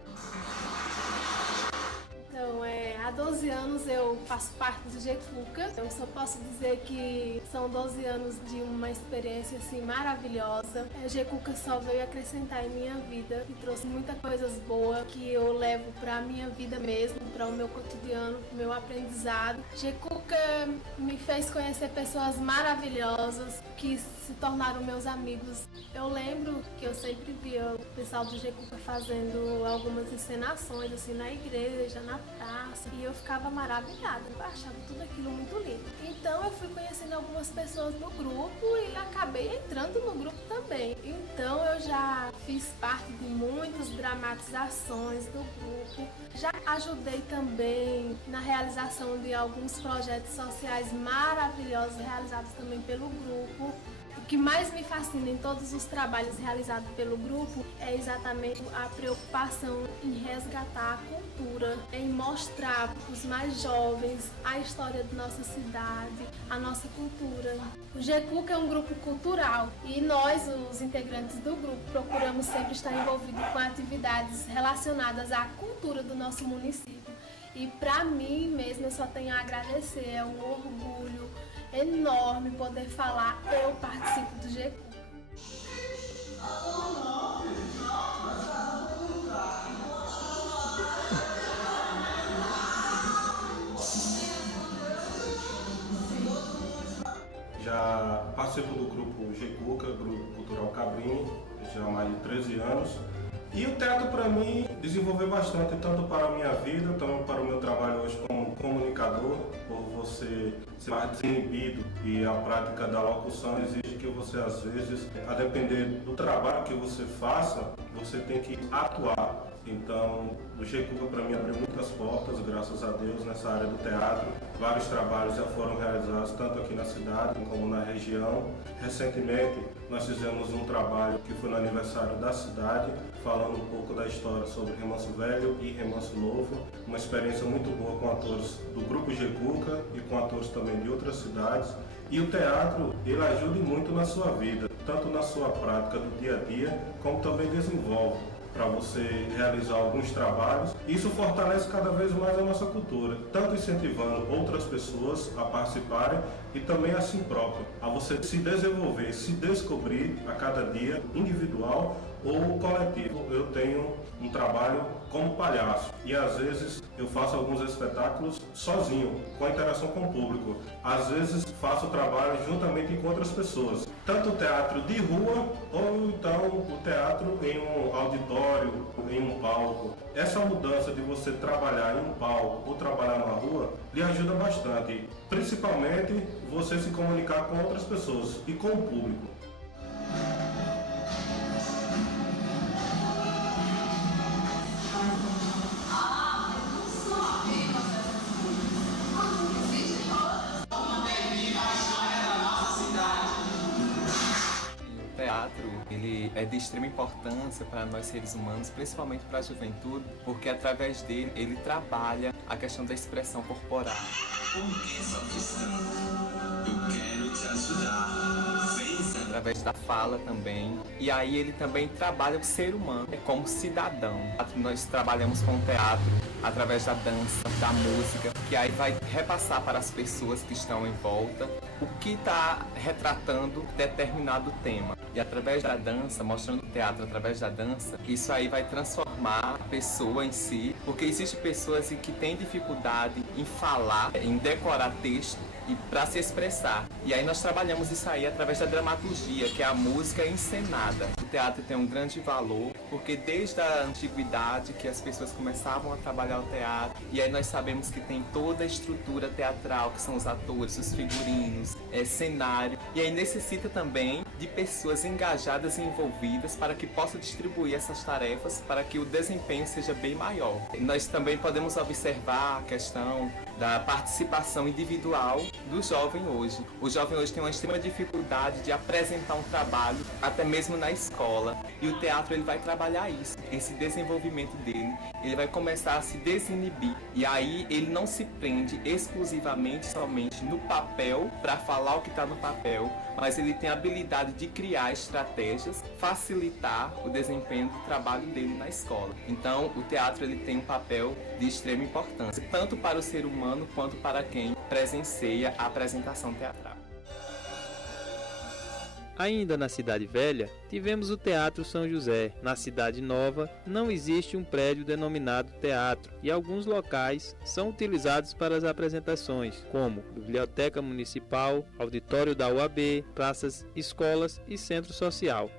12 anos eu faço parte do GECUCA. Eu só posso dizer que são 12 anos de uma experiência assim maravilhosa. O GECUCA só veio acrescentar em minha vida e trouxe muitas coisas boas que eu levo para a minha vida mesmo, para o meu cotidiano, para o meu aprendizado. GECUCA me fez conhecer pessoas maravilhosas que se tornaram meus amigos. Eu lembro que eu sempre via o pessoal do GECUCA fazendo algumas encenações assim na igreja, na praça, e eu ficava maravilhada, eu achava tudo aquilo muito lindo. Então eu fui conhecendo algumas pessoas do grupo e acabei entrando no grupo também. Então eu já fiz parte de muitas dramatizações do grupo, já ajudei também na realização de alguns projetos sociais maravilhosos realizados também pelo grupo. O que mais me fascina em todos os trabalhos realizados pelo grupo é exatamente a preocupação em resgatar a cultura, em mostrar para os mais jovens a história da nossa cidade, a nossa cultura. O GECUCA é um grupo cultural e nós, os integrantes do grupo, procuramos sempre estar envolvidos com atividades relacionadas à cultura do nosso município. E para mim mesmo eu só tenho a agradecer, é um orgulho enorme poder falar, eu participo do GECUCA. Já participo do grupo GECUCA, Grupo Cultural Cabrini, já há mais de 13 anos. E o teatro para mim desenvolveu bastante, tanto para a minha vida, também para o meu trabalho hoje como comunicador, por você ser mais desinibido e a prática da locução exige que você às vezes, a depender do trabalho que você faça, você tem que atuar. Então, o GECUCA para mim abriu muitas portas, graças a Deus, nessa área do teatro. Vários trabalhos já foram realizados, tanto aqui na cidade como na região. Recentemente, nós fizemos um trabalho que foi no aniversário da cidade, falando um pouco da história sobre Remanso Velho e Remanso Novo. Uma experiência muito boa com atores do grupo GECUCA e com atores também de outras cidades. E o teatro, ele ajuda muito na sua vida, tanto na sua prática do dia a dia, como também desenvolve para você realizar alguns trabalhos. Isso fortalece cada vez mais a nossa cultura, tanto incentivando outras pessoas a participarem e também a si próprio, a você se desenvolver, se descobrir a cada dia, individual ou coletivo. Eu tenho um trabalho como palhaço e às vezes eu faço alguns espetáculos sozinho, com a interação com o público. Às vezes faço o trabalho juntamente com outras pessoas, tanto o teatro de rua ou então o teatro em um auditório, em um palco. Essa mudança de você trabalhar em um palco ou trabalhar na rua lhe ajuda bastante, principalmente você se comunicar com outras pessoas e com o público. O teatro, ele é de extrema importância para nós seres humanos, principalmente para a juventude, porque através dele ele trabalha a questão da expressão corporal. Através da fala também. E aí ele também trabalha o ser humano como cidadão. Nós trabalhamos com o teatro através da dança, da música, que aí vai repassar para as pessoas que estão em volta o que está retratando determinado tema. E através da dança, mostrando o teatro através da dança, isso aí vai transformar a pessoa em si, porque existem pessoas que têm dificuldade em falar, em decorar texto e para se expressar. E aí nós trabalhamos isso aí através da dramaturgia, que é a música encenada. O teatro tem um grande valor, porque desde a antiguidade que as pessoas começavam a trabalhar o teatro, e aí nós sabemos que tem toda a estrutura teatral, que são os atores, os figurinos, cenário, e aí necessita também de pessoas engajadas e envolvidas para que possa distribuir essas tarefas para que o desempenho seja bem maior. Nós também podemos observar a questão da participação individual do jovem hoje. O jovem hoje tem uma extrema dificuldade de apresentar um trabalho, até mesmo na escola, e o teatro ele vai trabalhar isso, esse desenvolvimento dele. Ele vai começar a se desinibir, e aí ele não se prende exclusivamente somente no papel para falar o que está no papel, mas ele tem a habilidade necessidade de criar estratégias, facilitar o desempenho do trabalho dele na escola. Então, o teatro ele tem um papel de extrema importância, tanto para o ser humano quanto para quem presencia a apresentação teatral. Ainda na Cidade Velha, tivemos o Teatro São José. Na Cidade Nova, não existe um prédio denominado teatro e alguns locais são utilizados para as apresentações, como Biblioteca Municipal, Auditório da UAB, praças, escolas e Centro Social.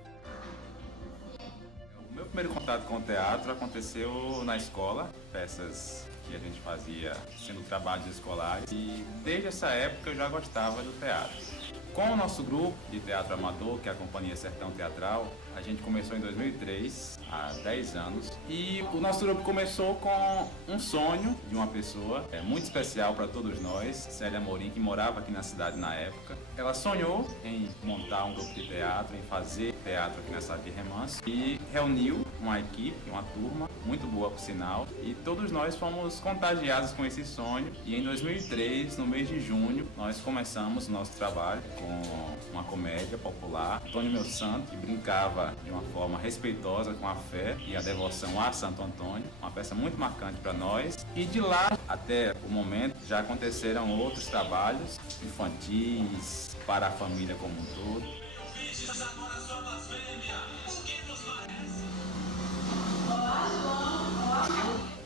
O meu primeiro contato com o teatro aconteceu na escola, peças que a gente fazia sendo trabalhos escolares, e desde essa época eu já gostava do teatro. Com o nosso grupo de teatro amador, que é a Companhia Sertão Teatral, a gente começou em 2003, há 10 anos, e o nosso grupo começou com um sonho de uma pessoa muito especial para todos nós, Célia Amorim, que morava aqui na cidade na época. Ela sonhou em montar um grupo de teatro, em fazer teatro aqui na cidade de Remanso, e reuniu uma equipe, uma turma, muito boa por sinal, e todos nós fomos contagiados com esse sonho, e em 2003, no mês de junho, nós começamos o nosso trabalho com uma comédia popular, Antônio Meu Santo, que brincava de uma forma respeitosa com a fé e a devoção a Santo Antônio, uma peça muito marcante para nós. E de lá até o momento já aconteceram outros trabalhos infantis para a família como um todo.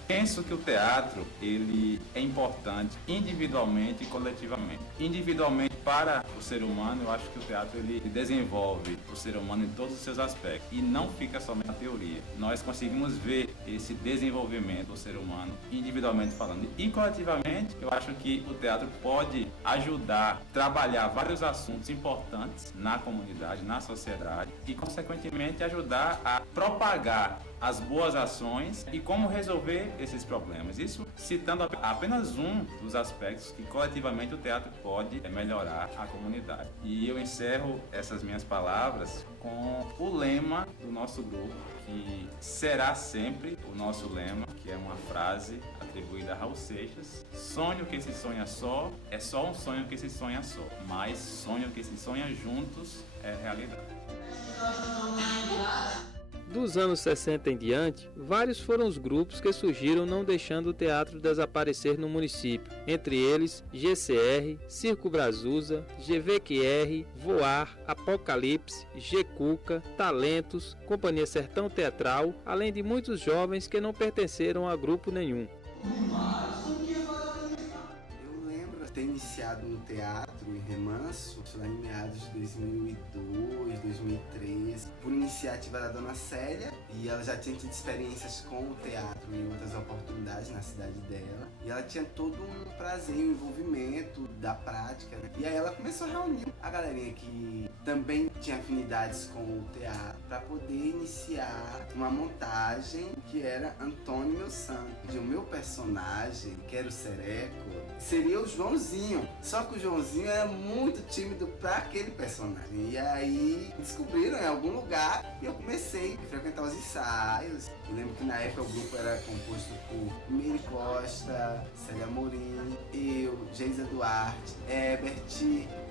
Penso que o teatro ele é importante individualmente e coletivamente. Individualmente para o ser humano, eu acho que o teatro ele desenvolve o ser humano em todos os seus aspectos e não fica somente na teoria. Nós conseguimos ver esse desenvolvimento do ser humano individualmente falando. E coletivamente, eu acho que o teatro pode ajudar a trabalhar vários assuntos importantes na comunidade, na sociedade e, consequentemente, ajudar a propagar as boas ações e como resolver esses problemas. Isso citando apenas um dos aspectos que coletivamente o teatro pode melhorar a comunidade. E eu encerro essas minhas palavras com o lema do nosso grupo, que será sempre o nosso lema, que é uma frase atribuída a Raul Seixas: sonho que se sonha só é só um sonho que se sonha só, mas sonho que se sonha juntos é realidade. Dos anos 60 em diante, vários foram os grupos que surgiram não deixando o teatro desaparecer no município, entre eles GCR, Circo Brazusa, GVQR, Voar, Apocalipse, G-Cuca, Talentos, Companhia Sertão Teatral, além de muitos jovens que não pertenceram a grupo nenhum. Eu lembro de ter iniciado no teatro em Remanso, lá em meados de 2002, 2003, por iniciativa da Dona Célia, e ela já tinha tido experiências com o teatro em outras oportunidades na cidade dela, e ela tinha todo um prazer, um envolvimento da prática, né? E aí ela começou a reunir a galerinha que também tinha afinidades com o teatro para poder iniciar uma montagem que era Antônio Meu Santo. E o meu personagem, que era o Sereco, seria o Joãozinho, só que o Joãozinho era muito tímido para aquele personagem. E aí descobriram em algum lugar e eu comecei a frequentar os ensaios. Eu lembro que na época o grupo era composto por Miri Costa, Célia Amorim, eu, Geisa Duarte, Herbert,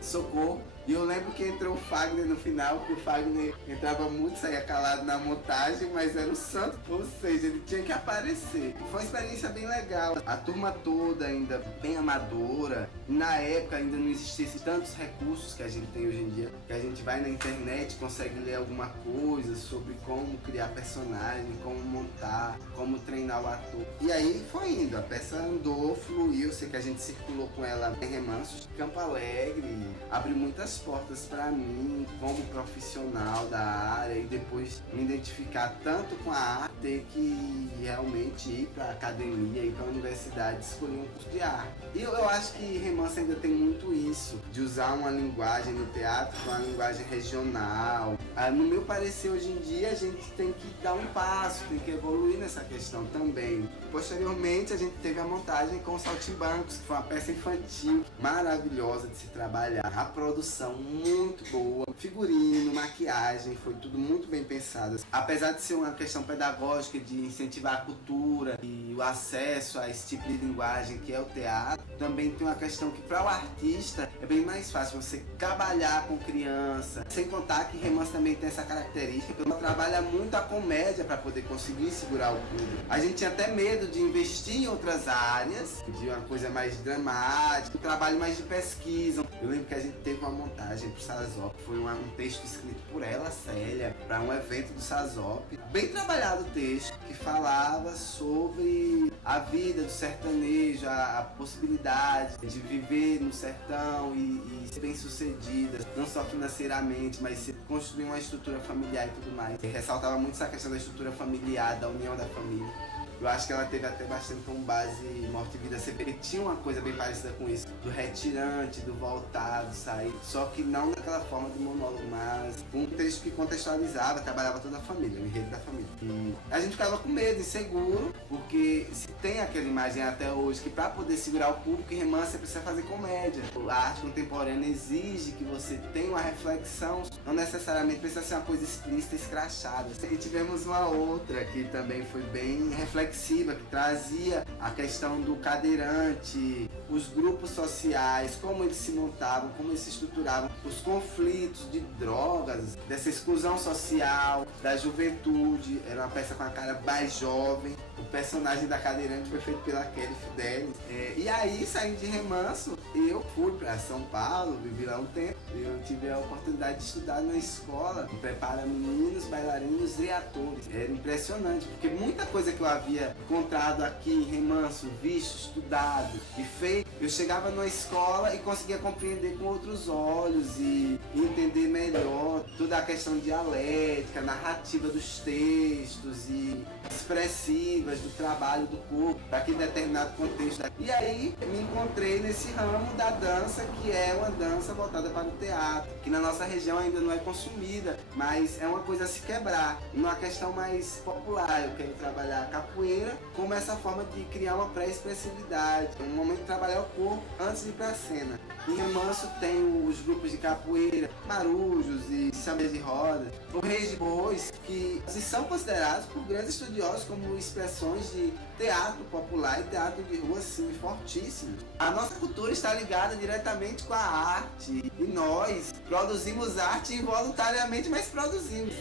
Socorro. E eu lembro que entrou o Fagner no final, que o Fagner entrava muito, saía calado na montagem, mas era o santo, ou seja, ele tinha que aparecer. Foi uma experiência bem legal. A turma toda ainda bem amadora. Na época ainda não existissem tantos recursos que a gente tem hoje em dia, que a gente vai na internet, consegue ler alguma coisa sobre como criar personagem, como montar, como treinar o ator. E aí foi indo, a peça andou, fluiu, sei que a gente circulou com ela em Remanso, Campo Alegre, abriu muitas portas para mim como profissional da área e depois me identificar tanto com a arte, ter que realmente ir para a academia, ir para a universidade, escolher um curso de arte. E eu acho que Remanso ainda tem muito isso, de usar uma linguagem no teatro, uma linguagem regional. No meu parecer, hoje em dia, a gente tem que dar um passo, tem que evoluir nessa questão também. Posteriormente, a gente teve a montagem com os Saltimbancos, que foi uma peça infantil maravilhosa de se trabalhar. A produção muito boa, figurino, maquiagem, foi tudo muito bem pensado. Apesar de ser uma questão pedagógica, de incentivar a cultura e o acesso a esse tipo de linguagem que é o teatro, também tem uma questão que para o artista é bem mais fácil você trabalhar com criança, sem contar que Remanso também tem essa característica, que trabalha muito a comédia para poder conseguir segurar o público. A gente tinha até medo de investir em outras áreas, de uma coisa mais dramática, um trabalho mais de pesquisa. Eu lembro que a gente teve uma montagem pro Sazop, foi um texto escrito por ela, Célia, para um evento do Sazop. Bem trabalhado o texto, que falava sobre a vida do sertanejo, a possibilidade de viver no sertão e ser bem sucedida, não só financeiramente, mas construir uma estrutura familiar e tudo mais. E ressaltava muito essa questão da estrutura familiar, da união da família. Eu acho que ela teve até bastante como base Morte e Vida CP. Tinha uma coisa bem parecida com isso, do retirante, do voltar, do sair. Só que não daquela forma de monólogo, mas um texto que contextualizava, trabalhava toda a família, o enredo da família. E a gente ficava com medo, inseguro, porque se tem aquela imagem até hoje que para poder segurar o público em Remanso você precisa fazer comédia. A arte contemporânea exige que você tenha uma reflexão, não necessariamente precisa ser uma coisa explícita, escrachada. E tivemos uma outra que também foi bem reflexiva, que trazia a questão do cadeirante, os grupos sociais, como eles se montavam, como eles se estruturavam, os conflitos de drogas, dessa exclusão social, da juventude. Era uma peça com a cara mais jovem. O personagem da cadeirante foi feito pela Kelly Fidelis. E aí, saindo de Remanso, eu fui para São Paulo, vivi lá um tempo. Eu tive a oportunidade de estudar na escola, que prepara meninos, bailarinos e atores. Era impressionante, porque muita coisa que eu havia encontrado aqui em Remanso, visto, estudado e feito, eu chegava na escola e conseguia compreender com outros olhos e entender melhor toda a questão dialética, narrativa dos textos e expressivas do trabalho do corpo, daquele determinado contexto. E aí me encontrei nesse ramo da dança, que é uma dança voltada para o teatro, que na nossa região ainda não é consumida, mas é uma coisa a se quebrar. Numa questão mais popular, eu quero trabalhar a capoeira como essa forma de criar uma pré-expressividade, um momento de trabalhar o corpo antes de ir para a cena. Em Remanso tem os grupos de capoeira, marujos e sambas de roda, os reis de bois, que são considerados por grandes estudiosos como expressões de teatro popular e teatro de rua, assim, fortíssimos. A nossa cultura está ligada diretamente com a arte e nós produzimos arte involuntariamente, mas produzimos.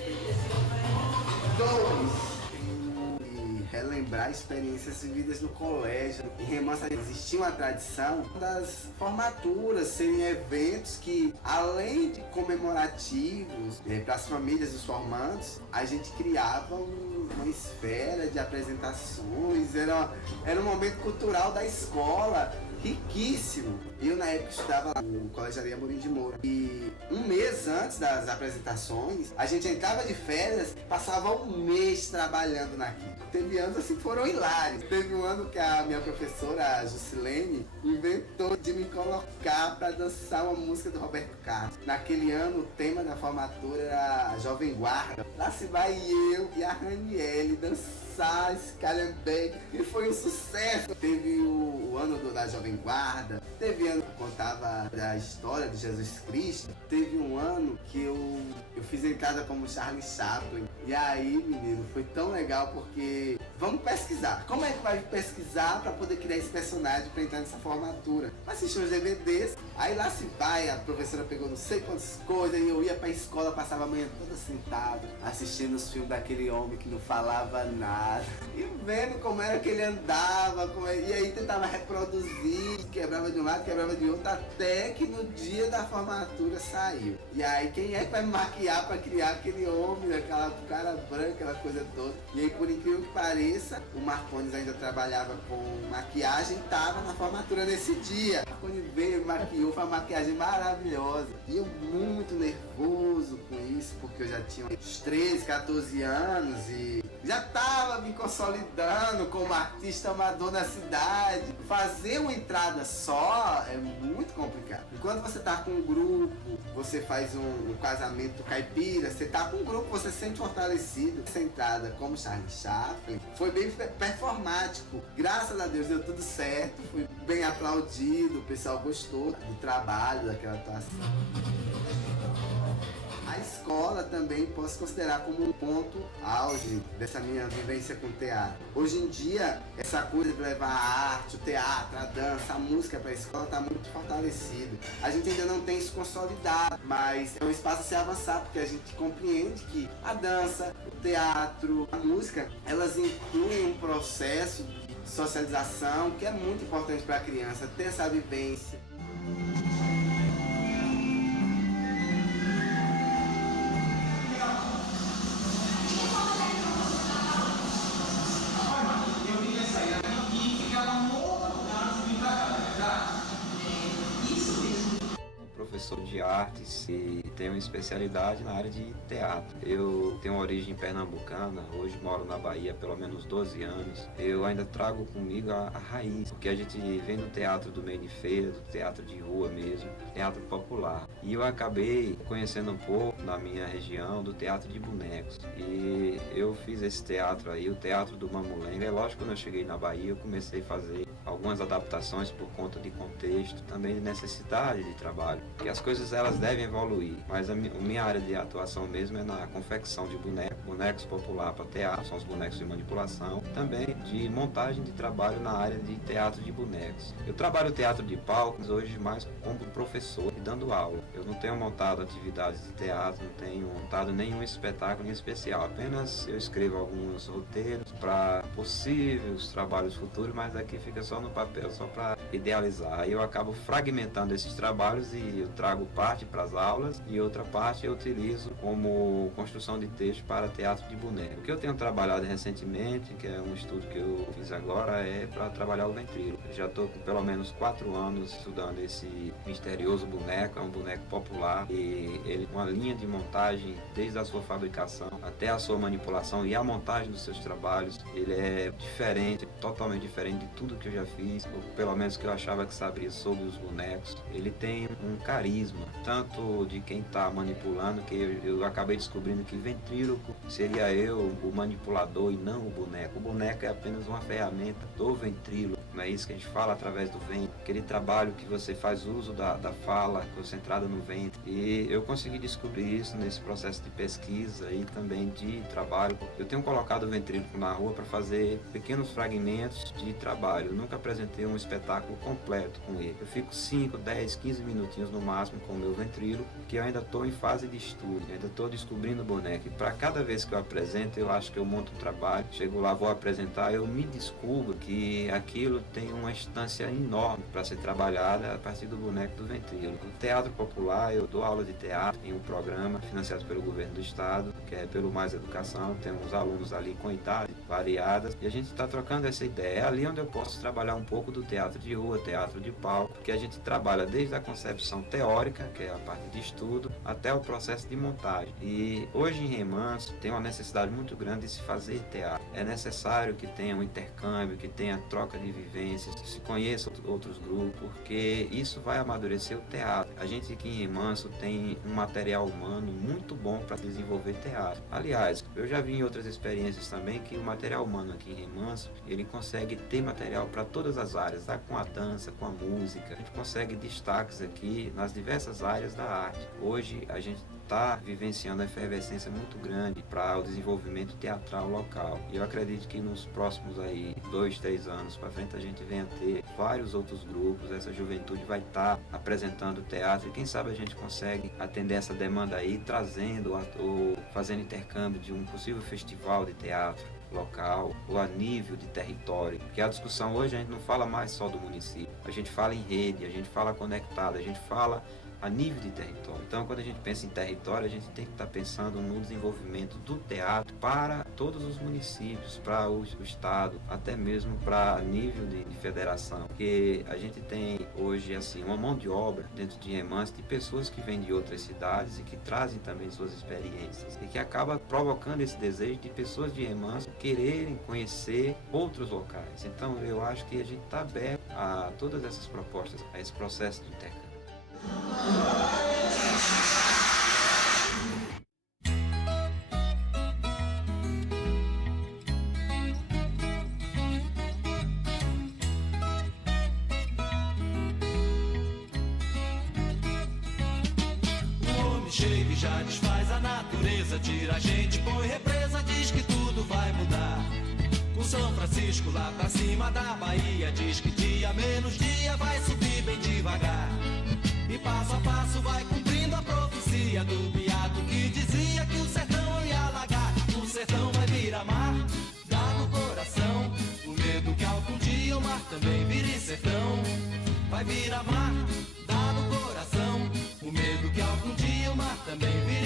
Relembrar experiências vividas no colégio. Em Remanso existia uma tradição das formaturas serem eventos que, além de comemorativos para as famílias dos formandos, a gente criava uma esfera de apresentações, era um momento cultural da escola, riquíssimo. Eu na época estudava lá no Colégio Areia Morim de Moura e um mês antes das apresentações, a gente entrava de férias, passava um mês trabalhando naquilo. Teve anos assim que foram hilários. Teve um ano que a minha professora, a Jusilene, inventou de me colocar para dançar uma música do Roberto Carlos. Naquele ano o tema da formatura era a Jovem Guarda. Lá se vai eu e a Raniele dançar esse calhambeque e foi um sucesso. Teve o ano da Jovem Guarda, teve ano que contava a história de Jesus Cristo, teve um ano que eu fiz entrada como Charlie Chaplin. E aí, menino, foi tão legal porque vamos pesquisar. Como é que vai pesquisar para poder criar esse personagem para entrar nessa formatura? Assistir os DVDs, aí lá se vai, a professora pegou não sei quantas coisas e eu ia pra escola, passava a manhã toda sentado, assistindo os filmes daquele homem que não falava nada e vendo como era que ele andava, e aí tentava reproduzir, quebrava de um lado, quebrava de outro, até que no dia da formatura saiu. E aí quem é que vai me maquiar para criar aquele homem, aquela cara branca, aquela coisa toda? E aí, por incrível que pareça, o Marcones ainda trabalhava com maquiagem e estava na formatura nesse dia. O Marcones veio, maquiou, foi uma maquiagem maravilhosa. E eu muito nervoso com isso, porque eu já tinha uns 13, 14 anos e já estava me consolidando como artista amador na cidade. Fazer uma entrada só é muito complicado. Enquanto você tá com um grupo, você faz um casamento caipira, você tá com um grupo, você se sente fortalecido. Essa entrada como Charlie Chaplin foi bem performático. Graças a Deus deu tudo certo, fui bem aplaudido, o pessoal gostou do trabalho, daquela atuação. A escola também também posso considerar como um ponto auge dessa minha vivência com teatro. Hoje em dia, essa coisa de levar a arte, o teatro, a dança, a música para a escola está muito fortalecida. A gente ainda não tem isso consolidado, mas é um espaço a se avançar, porque a gente compreende que a dança, o teatro, a música, elas incluem um processo de socialização que é muito importante para a criança, ter essa vivência. Professor de artes e tenho especialidade na área de teatro. Eu tenho origem pernambucana, hoje moro na Bahia há pelo menos 12 anos. Eu ainda trago comigo a raiz, porque a gente vem do teatro do meio de feira, do teatro de rua mesmo, teatro popular. E eu acabei conhecendo um pouco na minha região do teatro de bonecos. E eu fiz esse teatro aí, o teatro do Mamulengo. É lógico que quando eu cheguei na Bahia eu comecei a fazer algumas adaptações por conta de contexto, também de necessidade de trabalho. Porque as coisas elas devem evoluir, mas a minha área de atuação mesmo é na confecção de bonecos popular para teatro, são os bonecos de manipulação, também de montagem de trabalho na área de teatro de bonecos. Eu trabalho teatro de palcos hoje mais como professor e dando aula. Eu não tenho montado atividades de teatro, não tenho montado nenhum espetáculo em especial, apenas eu escrevo alguns roteiros para possíveis trabalhos futuros, mas aqui fica só no papel, só para idealizar. Aí eu acabo fragmentando esses trabalhos e eu trago parte para as aulas e outra parte eu utilizo como construção de texto para teatro de boneco. O que eu tenho trabalhado recentemente, que é um estudo que eu fiz agora, é para trabalhar o ventríloco. Eu já estou com pelo menos 4 anos estudando esse misterioso boneco, é um boneco popular e ele com uma linha de montagem desde a sua fabricação até a sua manipulação e a montagem dos seus trabalhos, ele é diferente, totalmente diferente de tudo que eu já fiz, ou pelo menos que eu achava que sabia sobre os bonecos. Ele tem um carisma, tanto de quem está manipulando, que eu acabei descobrindo que ventríloco seria eu, o manipulador, e não o boneco. O boneco é apenas uma ferramenta do ventríloco, não é isso que a gente fala através do ventre, aquele trabalho que você faz uso da fala concentrada no ventre. E eu consegui descobrir isso nesse processo de pesquisa e também de trabalho. Eu tenho colocado o ventríloco na rua para fazer pequenos fragmentos de trabalho. Eu nunca apresentei um espetáculo completo com ele. Eu fico 5, 10, 15 minutinhos no máximo com o meu ventríloco, que eu ainda estou em fase de estudo, ainda estou descobrindo o boneco. E para cada vez que eu apresento, eu acho que eu monto um trabalho, chego lá, vou apresentar, eu me descubro que aquilo tem uma instância enorme para ser trabalhada a partir do boneco do ventríloco. No teatro popular, eu dou aula de teatro em um programa financiado pelo governo do estado, que é pelo Mais Educação. Temos alunos ali com idades variadas e a gente está trocando essa ideia. É ali onde eu posso trabalhar um pouco do teatro de rua, teatro de palco, que a gente trabalha desde a concepção teórica, que é a parte de estudo, até o processo de montagem. E hoje em Remanso tem uma necessidade muito grande de se fazer teatro. É necessário que tenha um intercâmbio, que tenha troca de vivências, que se conheça outros grupos, porque isso vai amadurecer o teatro. A gente aqui em Remanso tem um material humano muito bom para desenvolver teatro. Aliás, eu já vi em outras experiências também que o material humano aqui em Remanso, ele consegue ter material para todas as áreas, tá? Com a dança, com a música. A gente consegue destaques aqui nas diversas áreas da arte. Hoje a gente está vivenciando uma efervescência muito grande para o desenvolvimento teatral local. E eu acredito que nos próximos aí 2, 3 anos para frente a gente venha ter vários outros grupos, essa juventude vai estar apresentando teatro e quem sabe a gente consegue atender essa demanda aí, trazendo ou fazendo intercâmbio de um possível festival de teatro local ou a nível de território, porque a discussão hoje a gente não fala mais só do município, a gente fala em rede, a gente fala conectado, a gente fala a nível de território. Então, quando a gente pensa em território, a gente tem que estar pensando no desenvolvimento do teatro para todos os municípios, para o estado, até mesmo para nível de federação, porque a gente tem hoje assim uma mão de obra dentro de Remanso de pessoas que vêm de outras cidades e que trazem também suas experiências e que acaba provocando esse desejo de pessoas de Remanso quererem conhecer outros locais. Então, eu acho que a gente está aberto a todas essas propostas, a esse processo de intercâmbio. O homem chega e já desfaz a natureza. natureza tira a gente, põe represa, diz que tudo vai mudar. Com São Francisco lá pra cima da Bahia, diz que dia menos dia vai subir bem devagar. E passo a passo vai cumprindo a profecia do beato que dizia que o sertão ia alagar. O sertão vai virar mar, dá no coração o medo que algum dia o mar também vire sertão. Vai virar mar, dá no coração o medo que algum dia o mar também vire